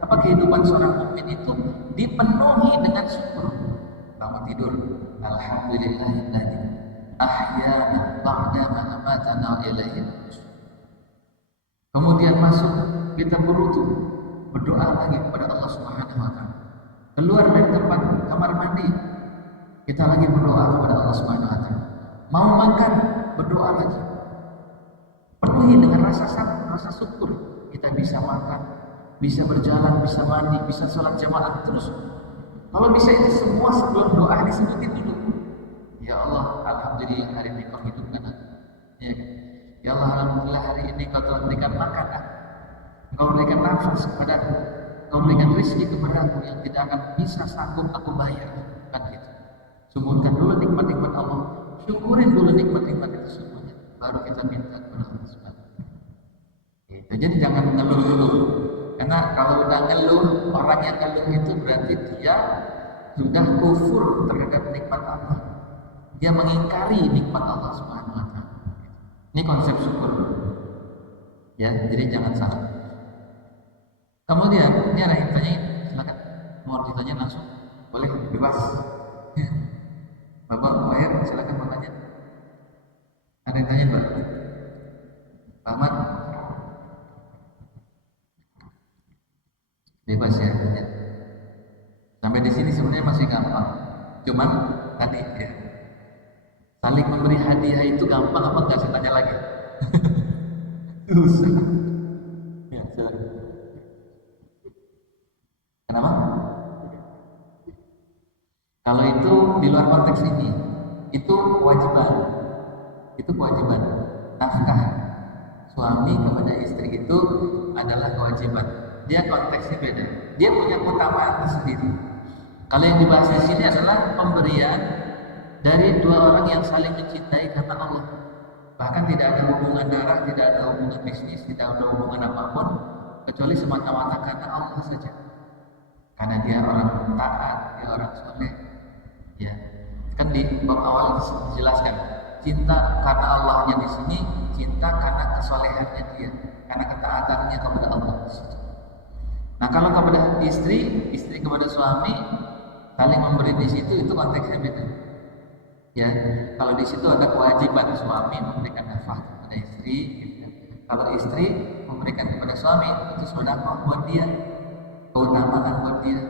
kehidupan seorang mukmin itu dipenuhi dengan syukur. Bangun tidur, alhamdulillahilladzi ahyana ba'da ma amatana wa ilaihi. Kemudian masuk, kita berwudu, berdoa lagi kepada Allah Subhanahu wa taala. Keluar dari tempat kamar mandi, kita lagi berdoa kepada Allah Subhanahu wa taala. Mau makan, berdoa lagi. Penuhi dengan rasa syukur. Kita bisa makan, bisa berjalan, bisa mandi, bisa sholat jamaah terus. Kalau bisa itu semua sebelum doa disebutin dulu. Ya Allah, alhamdulillah hari ini kau hidupkan aku. Ya Allah, alhamdulillah hari ini kau telah berikan makan aku. Kau berikan nafas kepadaku. Kau berikan rezeki kepadaku yang tidak akan bisa sanggup aku bayar. Kan gitu. Sebutkan dulu nikmat-nikmat Allah. Syukurin dulu nikmat-nikmat itu semuanya. Baru kita minta kepada Allah Subhanahu. Gitu. Jadi jangan ngeluh dulu. Karena kalau udah ngeluh, orang yang ngeluh itu berarti dia sudah kufur terhadap nikmat Allah. Dia mengingkari nikmat Allah Subhanahu wa taala. Ini konsep syukur. Ya, jadi jangan salah. Kemudian, ini ada yang tanya, silakan. Mau ditanya langsung, boleh, bebas. Bapak, Pak, silakan bertanya. Ada yang tanya, Mbak? Pak Ahmad? Bebas ya. Sampai di sini sebenarnya masih gampang. Cuman tadi ya, saling memberi hadiah itu gampang apa enggak, saya tanya lagi. Susah. Ya, silakan. Kenapa? Kalau itu di luar konteks ini, itu kewajiban. Itu kewajiban. Nafkah suami kepada istri itu adalah kewajiban. Dia konteksnya beda. Dia punya keutamaan sendiri. Kalau yang dibahas di sini adalah pemberian dari dua orang yang saling mencintai karena Allah. Bahkan tidak ada hubungan darah, tidak ada hubungan bisnis, tidak ada hubungan apapun, kecuali semata-mata karena Allah saja. Karena dia orang taat, dia orang soleh. Ya, kan di bab awal dijelaskan cinta karena Allahnya di sini, cinta karena kesolehannya dia, karena ketaatannya kepada Allah. Nah, kalau kepada istri kepada suami saling memberi di situ, itu konteksnya beda. Ya, kalau di situ ada kewajiban suami memberikan nafkah kepada istri, gitu. Kalau istri memberikan kepada suami, itu sedekah buat dia, keutamaan buat dia.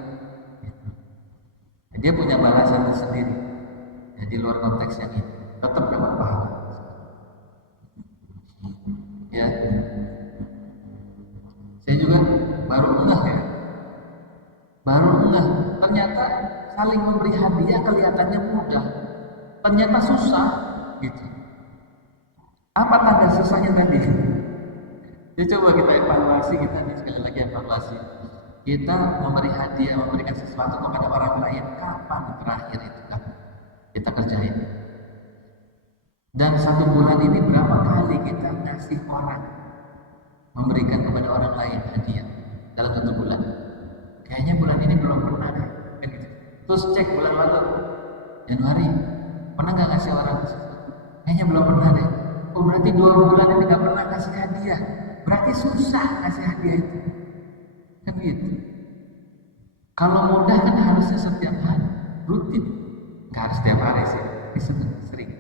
Jadi Dia punya balasan tersendiri. Ya, di luar konteks yang ini tetap dapat pahala. Ya, saya juga baru ngeh ya, ternyata saling memberi hadiah kelihatannya mudah, ternyata susah gitu. Apa tanda susahnya tadi? Ya coba kita evaluasi, kita nih sekali lagi evaluasi. Kita memberi hadiah, memberikan sesuatu kepada orang lain, kapan terakhir itu kan kita kerjain? Dan 1 bulan ini berapa kali kita ngasih orang, memberikan kepada orang lain hadiah dalam 1 bulan? Kayaknya bulan ini belum pernah deh. Terus cek bulan lalu, Januari, pernah nggak ngasih orang? Kayaknya belum pernah deh. Oh, berarti 2 bulan ini nggak pernah kasih hadiah. Berarti susah kasih hadiah itu. Kan gitu. Kalau mudah kan harusnya setiap hari, rutin. Nggak harus setiap hari sih, bisa sering.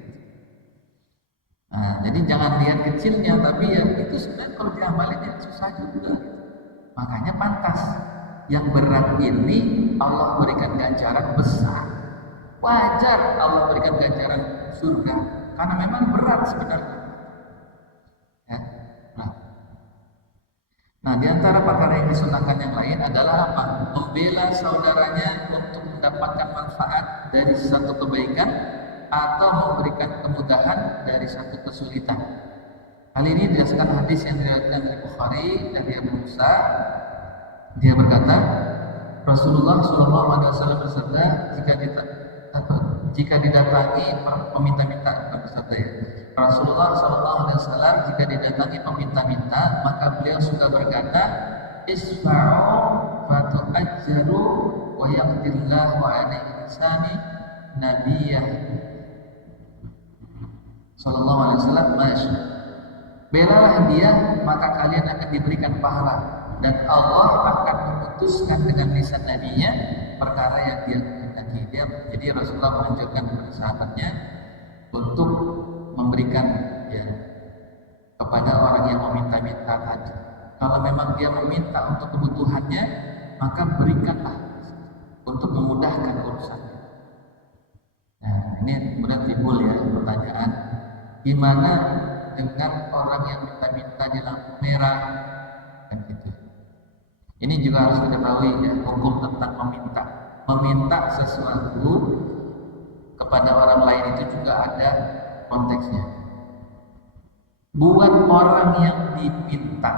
Nah, jadi jangan lihat kecilnya, tapi ya itu sebenarnya kalau diamalin ya susah juga. Makanya pantas yang berat ini Allah berikan ganjaran besar. Wajar Allah berikan ganjaran surga karena memang berat sebenarnya. Ya. Nah, di antara perkara yang disunahkan yang lain adalah apa? Membela saudaranya untuk mendapatkan manfaat dari satu kebaikan atau memberikan kemudahan dari satu kesulitan. Hal ini didasarkan hadis yang diriwayatkan dari Bukhari dari Abu Musa. Dia berkata, Rasulullah SAW bersabda, jika didatangi peminta-minta, bersabda ya. Rasulullah SAW jika didatangi peminta-minta, maka beliau suka berkata, Isfa'u fatu'ajjaru wa yaqdillahu ala insani nabiyah Sallallahu alaihi wasallam, masya. Belalah dia, maka kalian akan diberikan pahala, dan Allah akan memutuskan dengan lisan nabinya perkara yang dia kehendaki. Jadi Rasulullah menganjurkan kepada sahabatnya untuk memberikan ya, kepada orang yang meminta-minta tadi. Kalau memang dia meminta untuk kebutuhannya, maka berikanlah untuk memudahkan urusannya. Nah, ini kemudian timbul ya pertanyaan, gimana dengan orang yang minta-minta di lampu merah kan gitu. Ini juga harus diketahui ya, hukum tentang meminta sesuatu kepada orang lain itu juga ada konteksnya. Buat orang yang diminta,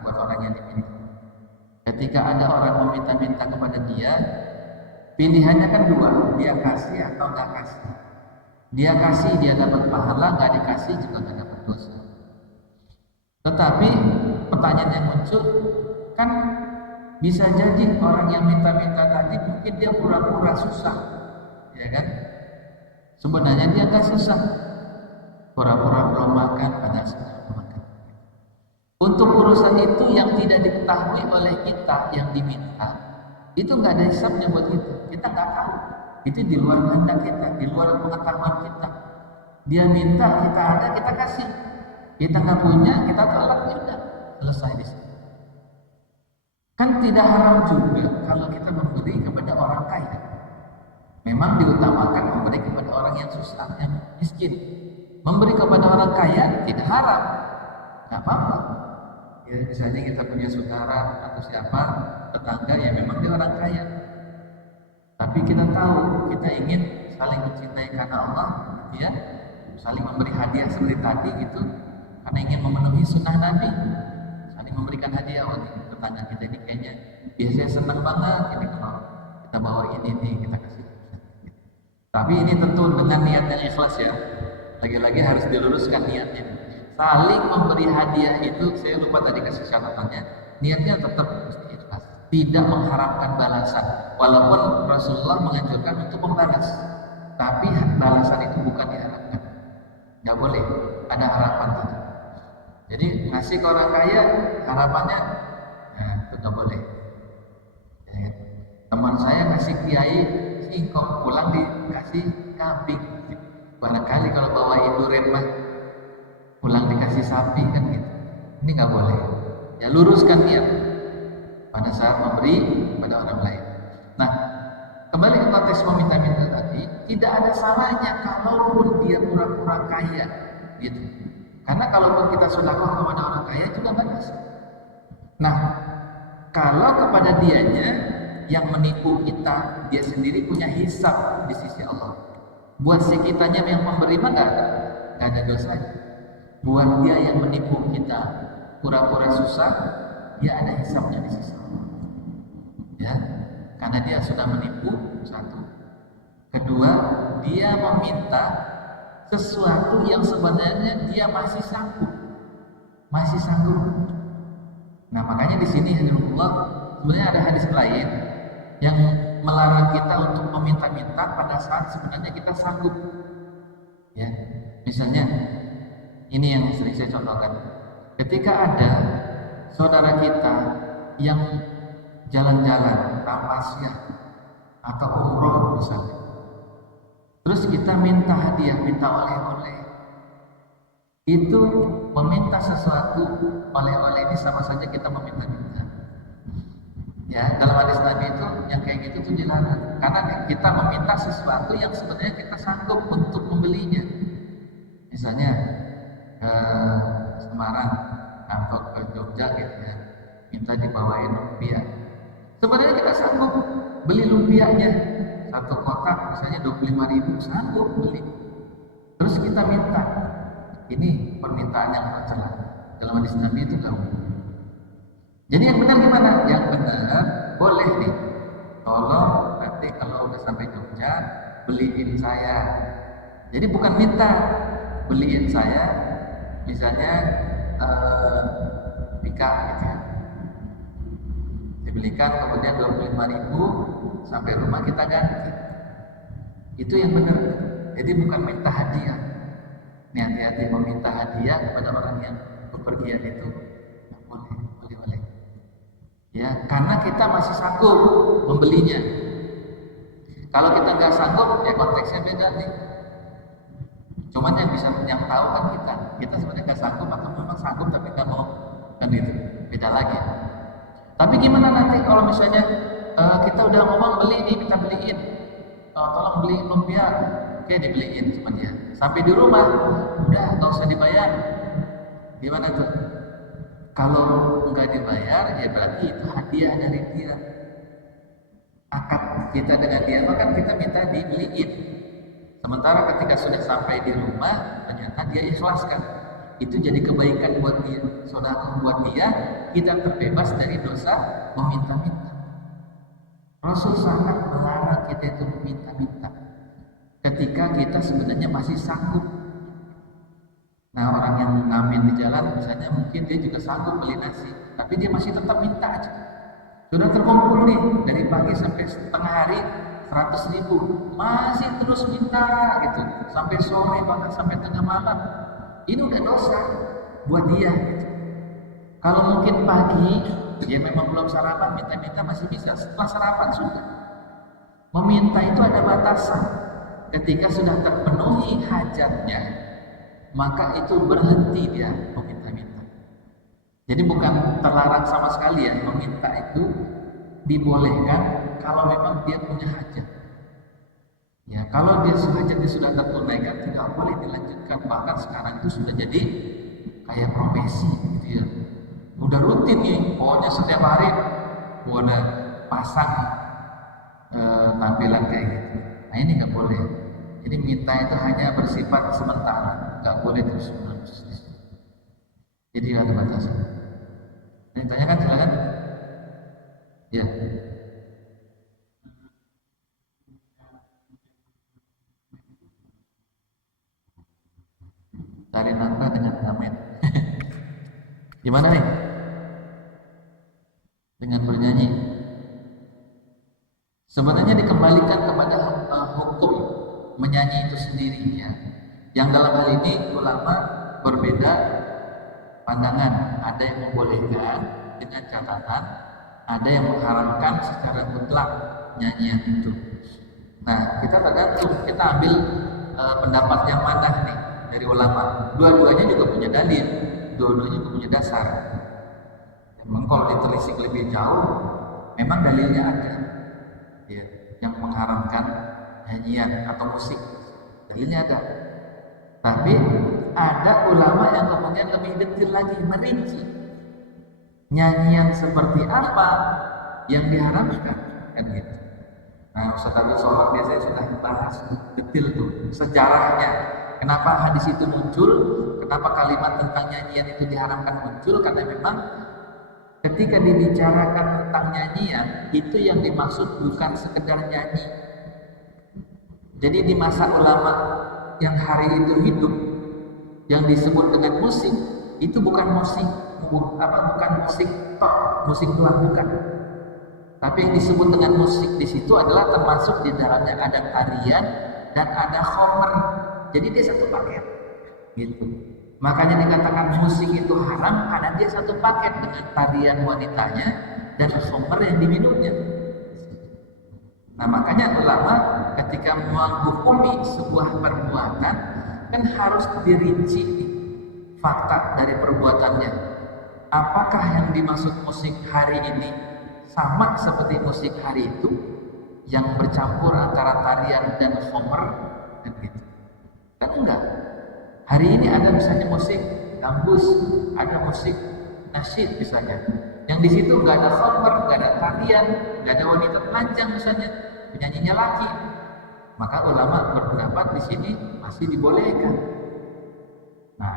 buat orang yang diminta. Ketika ada orang meminta-minta kepada dia, pilihannya kan 2, dia kasih atau nggak kasih. Dia kasih, dia dapat pahala, nggak dikasih juga nggak dapat dosa. Tetapi pertanyaan yang muncul kan, bisa jadi orang yang minta-minta tadi mungkin dia pura-pura susah, ya kan? Sebenarnya dia nggak susah, pura-pura belum makan, padahal sudah makan. Untuk urusan itu yang tidak diketahui oleh kita yang diminta, itu nggak ada hisabnya buat kita. Kita nggak tahu. Itu di luar kehendak kita, di luar pengetahuan kita. Dia minta, kita ada, kita kasih. Kita nggak punya, kita tolak, juga selesai di sini. Kan tidak haram juga kalau kita memberi kepada orang kaya. Memang diutamakan memberi kepada orang yang susah, yang miskin. Memberi kepada orang kaya tidak haram, nggak apa-apa. Ya, misalnya kita punya saudara atau siapa tetangga yang memang dia orang kaya, tapi kita tahu kita ingin saling mencintai karena Allah, gitu ya, saling memberi hadiah seperti tadi gitu, karena ingin memenuhi sunnah Nabi, saling memberikan hadiah. Oh, tetangga kita ini kayaknya biasanya senang banget ini kalau kita bawa ini nih, kita kasih. Tapi ini tentu dengan niat yang ikhlas ya. Lagi-lagi harus diluruskan niatnya. Saling memberi hadiah itu, saya lupa tadi kasih catatannya, niatnya tetap ikhlas, tidak mengharapkan balasan. Walaupun Rasulullah menganjurkan untuk membalas, tapi balasan itu bukan diharapkan. Nggak boleh ada harapan tadi. Jadi ngasih ke orang kaya harapannya, ya itu nggak boleh. Ya, teman saya ngasih kiai singkong, pulang dikasih kambing. Barangkali kalau bawa durian mah pulang dikasih sapi kan gitu. Ini nggak boleh. Ya luruskan niat pada saat memberi pada orang lain. Nah, kembali ke konteks konteks meminta-minta tadi, tidak ada salahnya kalaupun dia pura-pura kaya, gitu. Karena kalaupun kita sedekah kepada orang kaya juga bagus. Nah, kalau kepada dianya yang menipu kita, dia sendiri punya hisab di sisi Allah. Buat si kitanya yang memberi mah nggak ada dosanya. Buat dia yang menipu kita, pura-pura susah, dia ada hisabnya di sisi Allah. Ya, karena dia sudah menipu, satu. Kedua, dia meminta sesuatu yang sebenarnya dia masih sanggup. Nah, makanya di sini Allah sebenarnya ada hadis lain yang melarang kita untuk meminta-minta pada saat sebenarnya kita sanggup. Ya, misalnya ini yang sering saya contohkan. Ketika ada saudara kita yang jalan-jalan tamasya atau umroh misalnya, terus kita minta hadiah, minta oleh-oleh, itu meminta sesuatu oleh-oleh ini sama saja kita meminta-minta. Ya, dalam hadis Nabi itu yang kayak gitu tuh dilarang, karena kita meminta sesuatu yang sebenarnya kita sanggup untuk membelinya. Misalnya ke Semarang atau ke Jogja gitu ya, minta dibawain lumpia. Sebenarnya kita sanggup beli lumpianya, satu kotak misalnya 25.000, sanggup beli. Terus kita minta, ini permintaan yang tercela. Dalam hadis Nabi itu enggak boleh. Jadi yang benar gimana? Yang benar boleh nih, tolong nanti kalau udah sampai Jogja beliin saya. Jadi bukan minta, beliin saya, misalnya pika gitu ya. Dibelikan kemudian 25.000, sampai rumah kita ganti. Itu yang benar. Jadi bukan minta hadiah. Ini hati-hati meminta hadiah kepada orang yang bepergian itu boleh. Ya, karena kita masih sanggup membelinya. Kalau kita nggak sanggup, ya konteksnya beda nih. Cuman yang tahu kan kita sebenarnya nggak sanggup atau memang sanggup tapi nggak mau, kan itu beda lagi. Tapi gimana nanti kalau misalnya kita udah ngomong beli nih, kita beliin, tolong beliin lumpia, oke dibeliin cuma dia. Sampai di rumah, udah nggak usah dibayar. Gimana tuh? Kalau nggak dibayar, ya berarti itu hadiah dari dia. Akad kita dengan dia, maka kita minta dibeliin. Sementara ketika sudah sampai di rumah, ternyata dia ikhlaskan. Itu jadi kebaikan buat dia, sedekah buat dia. Kita terbebas dari dosa meminta-minta. Rasul sangat melarang kita itu meminta-minta ketika kita sebenarnya masih sanggup. Nah, orang yang ngamen di jalan misalnya mungkin dia juga sanggup beli nasi, tapi dia masih tetap minta aja. Sudah terkumpul nih dari pagi sampai setengah hari 100.000, masih terus minta gitu sampai sore bahkan sampai tengah malam. Ini udah dosa buat dia gitu. Kalau mungkin pagi dia memang belum sarapan, minta-minta masih bisa. Setelah sarapan sudah. Meminta itu ada batasan. Ketika sudah terpenuhi hajatnya, maka itu berhenti dia meminta-minta. Jadi bukan terlarang sama sekali ya, meminta itu dibolehkan kalau memang dia punya hajat. Ya, kalau dia hajatnya sudah tertunaikan tidak boleh dilanjutkan. Bahkan sekarang itu sudah jadi kayak profesi gitu ya. Udah rutin nih, pokoknya setiap hari udah pasang tampilan kayak gitu. Nah ini nggak boleh. Jadi minta itu hanya bersifat sementara, nggak boleh terus-menerus. Jadi ada batasan. Ini tanyakan silakan. Ya. Cari nafkah dengan ngamen. Gimana nih? Dengan bernyanyi. Sebenarnya dikembalikan kepada hukum menyanyi itu sendiri ya. Yang dalam hal ini ulama berbeda pandangan. Ada yang membolehkan dengan catatan, ada yang mengharamkan secara mutlak nyanyian itu. Nah, kita tergantung, kita ambil pendapat yang mana nih dari ulama. Dua-duanya juga punya dalil, dua-duanya juga punya dasar. Memang kalau ditelisik lebih jauh, memang dalilnya ada. Ya, yang mengharamkan nyanyian atau musik. Dalilnya ada. Tapi ada ulama yang kemudian lebih detail lagi, merinci nyanyian seperti apa yang diharamkan, kan gitu. Nah, Ustaz Abdul Somad biasanya sudah bahas detail tuh sejarahnya. Kenapa hadis itu muncul? Kenapa kalimat tentang nyanyian itu diharamkan muncul? Karena memang ketika dibicarakan tentang nyanyian, itu yang dimaksud bukan sekedar nyanyi. Jadi di masa ulama yang hari itu hidup, yang disebut dengan musik, itu bukan musik bukan musik tok, musik doang, bukan. Tapi yang disebut dengan musik di situ adalah termasuk di dalamnya ada tarian dan ada khomer. Jadi dia satu paket, gitu. Makanya dikatakan musik itu haram karena dia satu paket dengan tarian wanitanya dan khomer yang diminumnya. Nah, makanya ulama ketika menghukumi sebuah perbuatan kan harus dirinci fakta dari perbuatannya. Apakah yang dimaksud musik hari ini sama seperti musik hari itu yang bercampur antara tarian dan khomer dan gitu? Kan enggak. Hari ini ada misalnya musik gambus, ada musik nasyid misalnya. Yang di situ enggak ada khomer, enggak ada tarian, enggak ada wanita telanjang misalnya, penyanyinya laki. Maka ulama berpendapat di sini masih dibolehkan. Nah,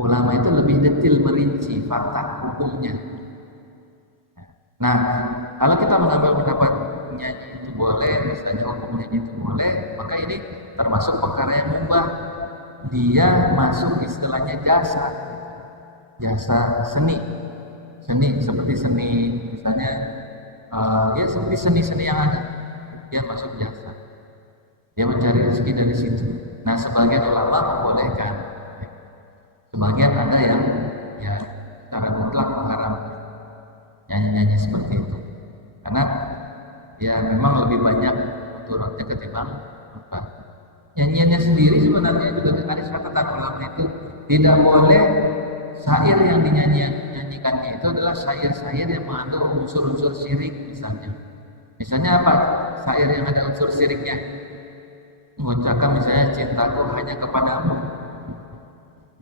ulama itu lebih detail merinci fakta hukumnya. Nah, kalau kita mengambil pendapat nyanyi itu boleh, misalnya hukum nyanyi itu boleh, maka ini termasuk perkara yang mubah. Dia masuk istilahnya jasa seni seperti seni misalnya ya seperti seni-seni yang ada, dia masuk jasa, dia mencari rezeki dari situ. Nah, sebagian ulama membolehkan, sebagian ada yang ya secara mutlak mengharamkan nyanyi-nyanyi seperti itu, karena ya memang lebih banyak mudaratnya ketimbang manfaat. Nyanyiannya sendiri sebenarnya juga ada catatan ulama itu tidak boleh syair yang dinyanyikannya itu adalah syair-syair yang mengandung unsur-unsur syirik misalnya. Misalnya apa? Syair yang ada unsur syiriknya. Mengucapkan misalnya cintaku hanya kepadamu.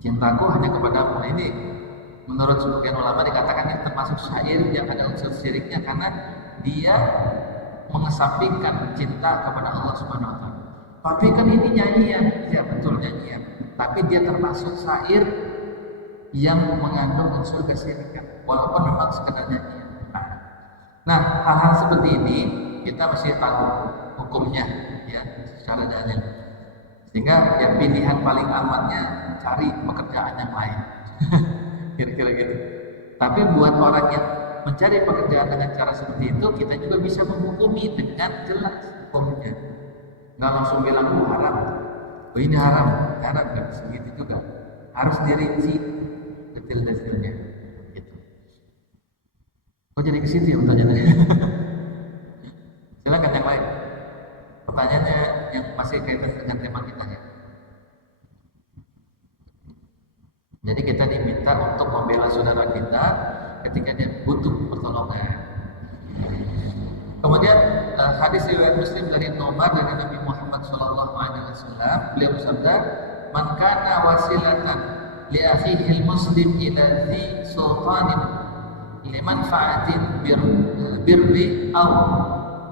Cintaku hanya kepadamu. Ini menurut sebagian ulama dikatakan ini termasuk syair yang ada unsur syiriknya karena dia mengesampingkan cinta kepada Allah Subhanahu wa taala. Tapi kan ini nyanyian, ya betul nyanyian. Tapi dia termasuk syair yang mengandung unsur kesyirikan, walaupun memang sekedar nyanyian. Nah, hal-hal seperti ini kita mesti tahu hukumnya, ya, secara dalil. Sehingga ya pilihan paling amannya cari pekerjaan yang lain, kira-kira gitu. Tapi buat orang yang mencari pekerjaan dengan cara seperti itu, kita juga bisa menghukumi dengan jelas hukumnya. Nggak langsung bilang haram, ini haram nggak bisa gitu juga. Harus dirinci detail-detailnya. Gitu. Kok jadi ke situ ya pertanyaannya? Silakan yang lain. Pertanyaannya yang masih kaitan dengan tema kita ya. Jadi kita diminta untuk membela saudara kita ketika dia butuh pertolongan. Kemudian hadis riwayat Muslim dari Umar dari Nabi Muhammad SAW, beliau bersabda, "Man kana wasilatan li akhihi al-muslim ila dhi sultanin limanfa'atin birri aw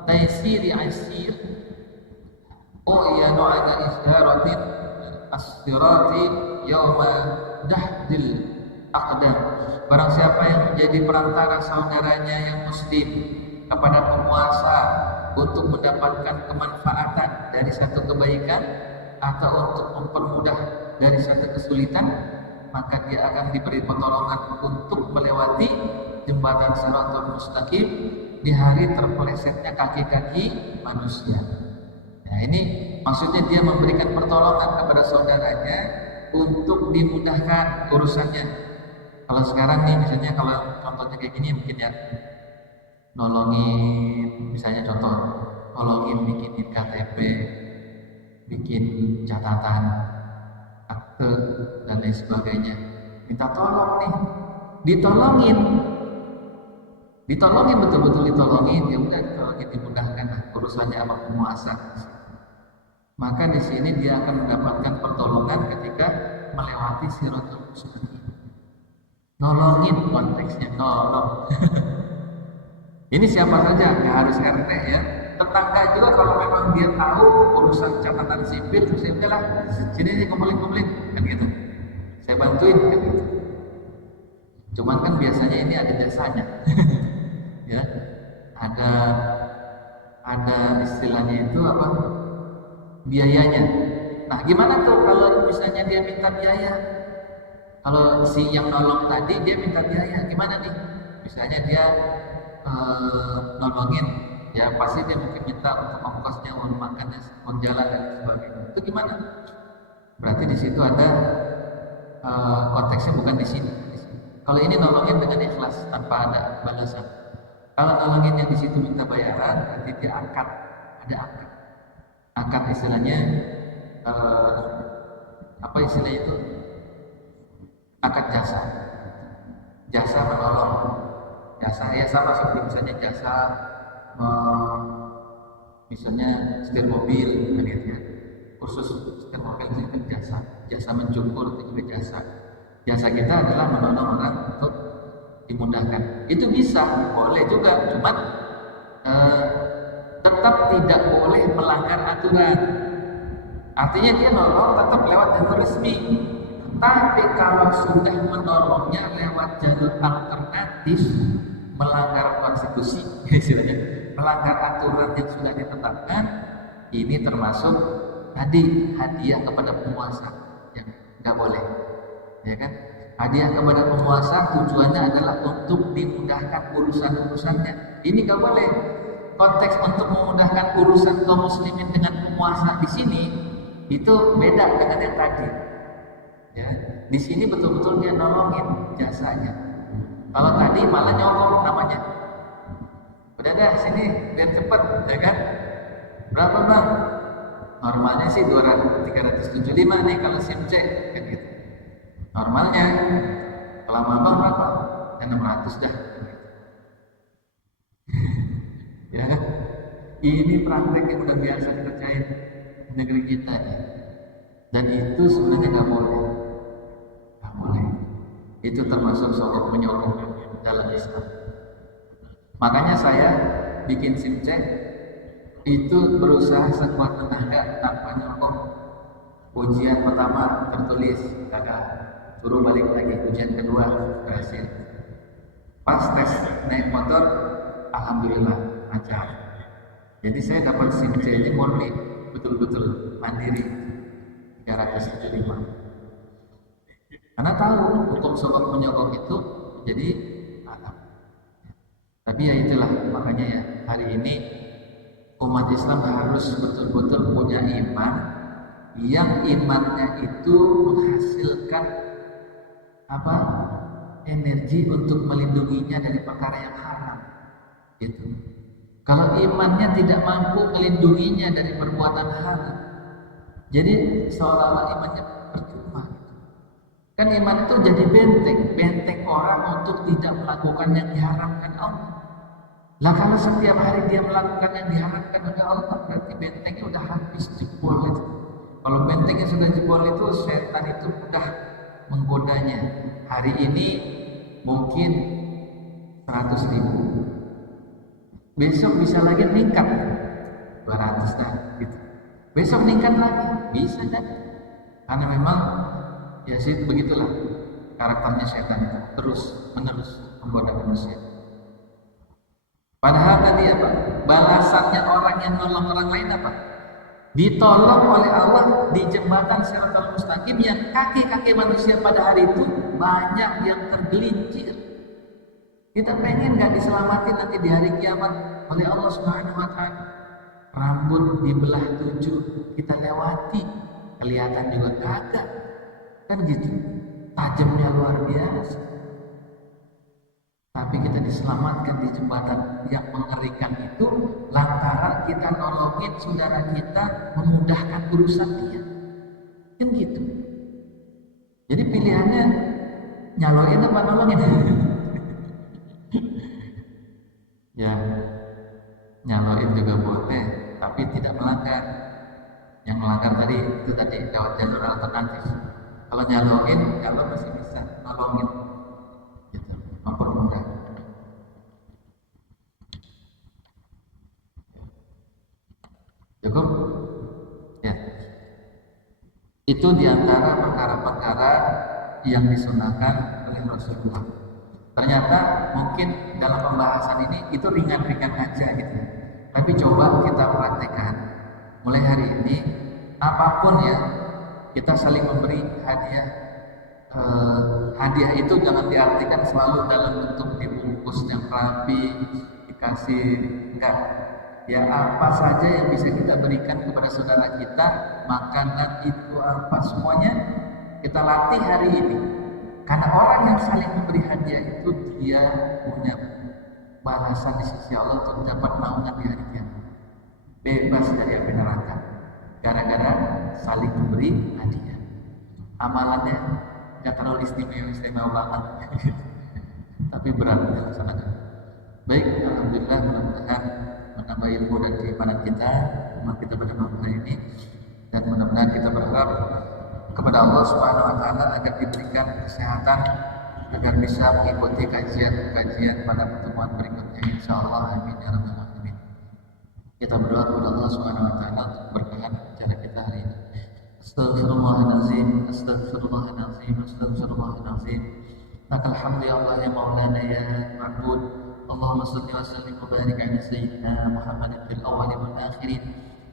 taysiri asir u'yanu ala isdaratin as-sirati yawma dahdil aqdam." Barang siapa yang menjadi perantara saudaranya yang muslim kepada penguasa untuk mendapatkan kemanfaatan dari satu kebaikan atau untuk mempermudah dari satu kesulitan, maka dia akan diberi pertolongan untuk melewati jembatan Shiratal Mustaqim di hari terpelesetnya kaki-kaki manusia. Nah, ini maksudnya dia memberikan pertolongan kepada saudaranya untuk dimudahkan urusannya. Kalau sekarang nih misalnya kalau contohnya kayak gini mungkin ya, nolongin misalnya contoh, nolongin bikinin KTP, bikin catatan akte dan lain sebagainya, minta tolong nih, ditolongin betul-betul ditolongin, ya udah ditolongin, dimudahkan urusan urusannya sama penguasa. Maka di sini dia akan mendapatkan pertolongan ketika melewati Shiratal Mustaqim. Nolongin, konteksnya nolong. Ini siapa saja, nggak harus RT ya. Tetangga juga kalau memang dia tahu urusan catatan sipil, saya udahlah, sini nih kumpulin, kan gitu. Saya bantuin, kan gitu. Cuman kan biasanya ini ada jasanya, ya. Ada istilahnya itu apa? Biayanya. Nah, gimana tuh kalau misalnya dia minta biaya? Kalau si yang nolong tadi dia minta biaya, gimana nih? Misalnya dia nolongin, ya pasti dia mungkin minta untuk ongkosnya, uang makan, uang jalan dan sebagainya. Itu gimana? Berarti di situ ada konteksnya bukan di sini. Kalau ini nolongin dengan ikhlas tanpa ada balasan. Kalau nolongin yang di situ minta bayaran, berarti dia akad, ada akad. Akad istilahnya apa istilah itu? Akad jasa. Jasa menolong. Jasa ya sama seperti misalnya jasa misalnya setir mobil, kan gitu ya. Khusus setir mobil itu jasa. Jasa mencukur itu juga jasa. Jasa kita adalah menolong orang untuk dimudahkan. Itu bisa, boleh juga, cuman tetap tidak boleh melanggar aturan. Artinya dia nolong tetap lewat jalur resmi. Tapi kalau sudah menolongnya lewat jalur alternatif, melanggar konstitusi, istilahnya, melanggar aturan yang sudah ditetapkan, ini termasuk tadi hadiah kepada penguasa yang nggak boleh, ya kan? Hadiah kepada penguasa tujuannya adalah untuk dimudahkan urusan-urusannya. Ini nggak boleh. Konteks untuk memudahkan urusan kaum muslimin dengan penguasa di sini itu beda dengan yang tadi. Ya, di sini betul-betul dia nolongin jasanya. Kalau tadi malah nyolong namanya. Udah dah sini biar cepet, ya kan? Berapa bang? Normalnya sih 375 nih kalau SIM C, kan gitu. Normalnya, kalau abang berapa? 600 dah. Ya kan? Ini praktek yang udah biasa dikerjain di negeri kita ya. Dan itu sebenarnya nggak boleh. Nggak boleh. Itu termasuk sokok menyokong dalam Islam. Makanya saya bikin SIM C itu berusaha sekuat tenaga tanpa nyokong. Ujian pertama tertulis gagal, suruh balik lagi. Ujian kedua berhasil. Pas tes naik motor, alhamdulillah lancar. Jadi saya dapat SIM C ini murni, betul-betul mandiri 375. Karena tahu hukum sokong menyokong itu jadi alam. Tapi ya itulah makanya ya hari ini umat Islam harus betul-betul punya iman yang imannya itu menghasilkan apa energi untuk melindunginya dari perkara yang haram. Gitu. Kalau imannya tidak mampu melindunginya dari perbuatan haram, jadi seolah-olah imannya percuma. Kan iman itu jadi benteng orang untuk tidak melakukan yang diharamkan Allah. Lah kalau setiap hari dia melakukan yang diharamkan oleh Allah, berarti bentengnya udah habis jebol itu. Kalau bentengnya sudah jebol itu, setan itu mudah menggodanya. Hari ini mungkin 100.000, besok bisa lagi meningkat 200 dah gitu. Besok meningkat lagi bisa kan? Karena memang ya sih begitulah karakternya setan itu, terus menerus menggoda manusia. Padahal tadi apa? Balasannya orang yang nolong orang lain apa? Ditolong oleh Allah di jembatan Shiratal Mustaqim yang kaki-kaki manusia pada hari itu banyak yang tergelincir. Kita pengen nggak diselamatin nanti di hari kiamat oleh Allah Subhanahu Wa Taala? Rambut dibelah 7 kita lewati, kelihatan juga kagak, kan gitu. Tajamnya luar biasa. Tapi kita diselamatkan di jembatan yang mengerikan itu lantaran kita nolongin saudara kita, memudahkan urusan dia. Kan gitu. Jadi pilihannya nyaloin apa nolongin? Ya, nyaloin juga boleh, tapi tidak melanggar. Yang melanggar tadi itu tadi lewat jalur alternatif. Kalau nyaloin, kalau masih bisa nolongin, gitu, mempermudah. Cukup? Ya. Itu diantara perkara-perkara yang disunahkan oleh Rasulullah. Ternyata mungkin dalam pembahasan ini itu ringan-ringan aja gitu. Tapi coba kita praktekkan mulai hari ini, apapun ya, kita saling memberi hadiah. Hadiah itu jangan diartikan selalu dalam bentuk dibungkus yang rapi, dikasih, enggak. Ya apa saja yang bisa kita berikan kepada saudara kita, makanan itu apa semuanya kita latih hari ini. Karena orang yang saling memberi hadiah itu dia punya balasan di sisi Allah untuk dapat naungan di hari kiamat. Bebas dari api neraka. Gara-gara saling memberi hadiah. Amalannya nggak terlalu istimewa banget, tapi berat dilaksanakan. Baik, alhamdulillah, mudah-mudahan menambah ilmu dan keimanan kita, umat kita pada malam hari ini, dan mudah-mudahan kita berharap kepada Allah Subhanahu Wa Taala agar diberikan kesehatan, agar bisa mengikuti kajian-kajian pada pertemuan berikutnya. Insyaallah, amin ya rabbal alamin. Kita berdoa kepada Allah Subhanahu Wa Taala untuk berkahan acara kita hari ini. Astaghfirullahaladzim, astaghfirullahaladzim, astaghfirullahaladzim. Lakal hamdu ya Allah ya Maulana ya Ma'bud. Allahumma salli wa sallim wa barik ala sayyidina Muhammadin fil awwalin wal akhirin.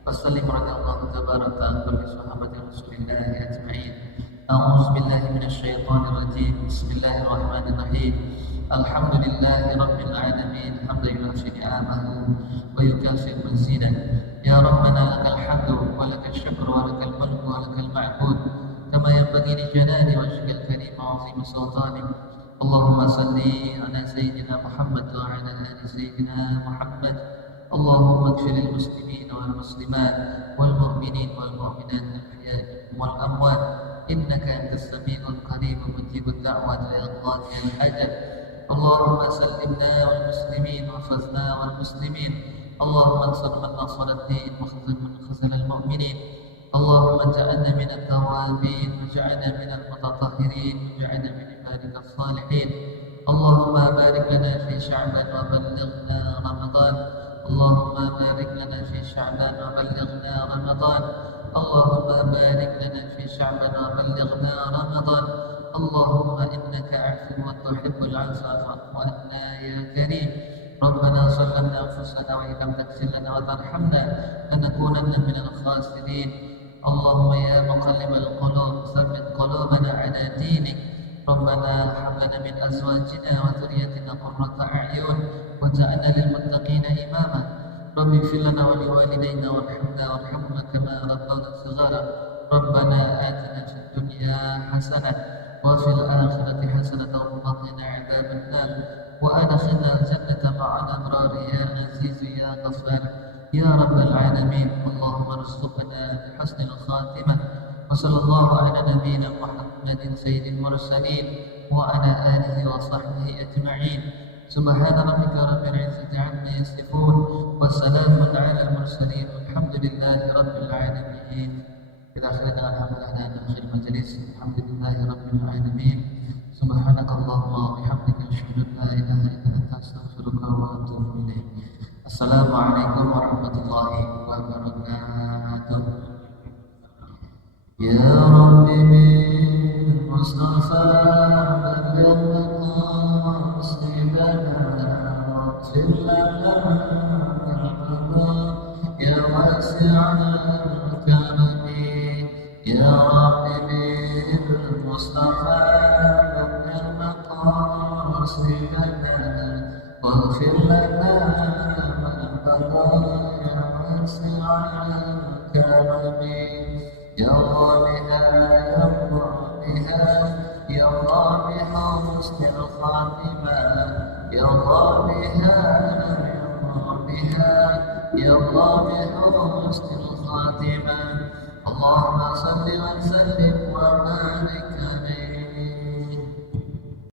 Wassallim radhiyallahu tabaraka an kulli sahabati Rasulillah ajma'in. A'udzu billahi minasy syaithanir rajim. Bismillahirrahmanirrahim. Alhamdulillahi rabbil alamin. Hamdan yuhsi ni'amahu wa yukafi mazidah. Ya Rabbana lakal hamdu wa lakal syukru wa lakal mulku wa lakal ma'bud kama yanbaghi li jalali wajhikal karim wa 'azimi sultanik. Allahumma salli ala sayyidina Muhammad wa ala ali sayyidina Muhammad. Allahumma ighfir lil muslimin wal muslimat wal mu'minin wal mu'minat al-ahya'i wal amwat innaka antas sami'ul qareeb mujibud da'wat ya qadiyal hajat. Allahumma sallimna wal muslimin wa fazna wal muslimin. اللهم انصر من نصر الدين واخذل من خذل المؤمنين. اللهم اجعلنا من التوابين واجعلنا من المتطهرين واجعلنا من عبادك الصالحين. اللهم بارك لنا في شعبان وبلغنا رمضان. اللهم بارك لنا في شعبان وبلغنا رمضان. اللهم بارك لنا في شعبان وبلغنا رمضان. اللهم انك عفو تحب العفو فاعف عنا يا كريم. ربنا ظلمنا أنفسنا وإن لم تغفر لنا وترحمنا لنكونن من الخاسرين. اللهم يا مقلب القلوب ثبت قلوبنا على دينك. ربنا هب لنا من أزواجنا وذريتنا قرة أعين واجعلنا للمتقين إماما. رب اغفر لنا ولوالدينا وارحمنا وارحمنا كما ربونا صغارا. ربنا آتنا في الدنيا حسنة وفي الآخرة حسنة وقنا عذاب النار وأدخلنا الجنة مع الأبرار يا عزيز يا غفار يا رب العالمين. اللهم ارزقنا بحسن الخاتمة. وصلى الله على نبينا محمد سيد المرسلين وعلى آله وصحبه أجمعين. سبحان ربك رب العزة عما يصفون وسلام على المرسلين والحمد لله رب العالمين. إلى آخرنا الحمد لله آخر المجلس. الحمد لله رب العالمين. سبحانك اللهم وبحمدك أشهد أن لا إله إلا أنت أستغفرك وأتوب إليك. السلام عليكم ورحمة الله وبركاته. يا رب بالمصطفى بلغ مقاصدنا واغفر لنا يا واسع الكرم. يا رب بالمصطفى مقاصدنا واغفر لنا ما مضى يا واسع الكرم. يا الله بها يا الله بها يا الله بحسن الخاتمة. يا الله بها يا الله بها يا الله بحسن الخاتمة. اللهم صل وسلم وبارك عليه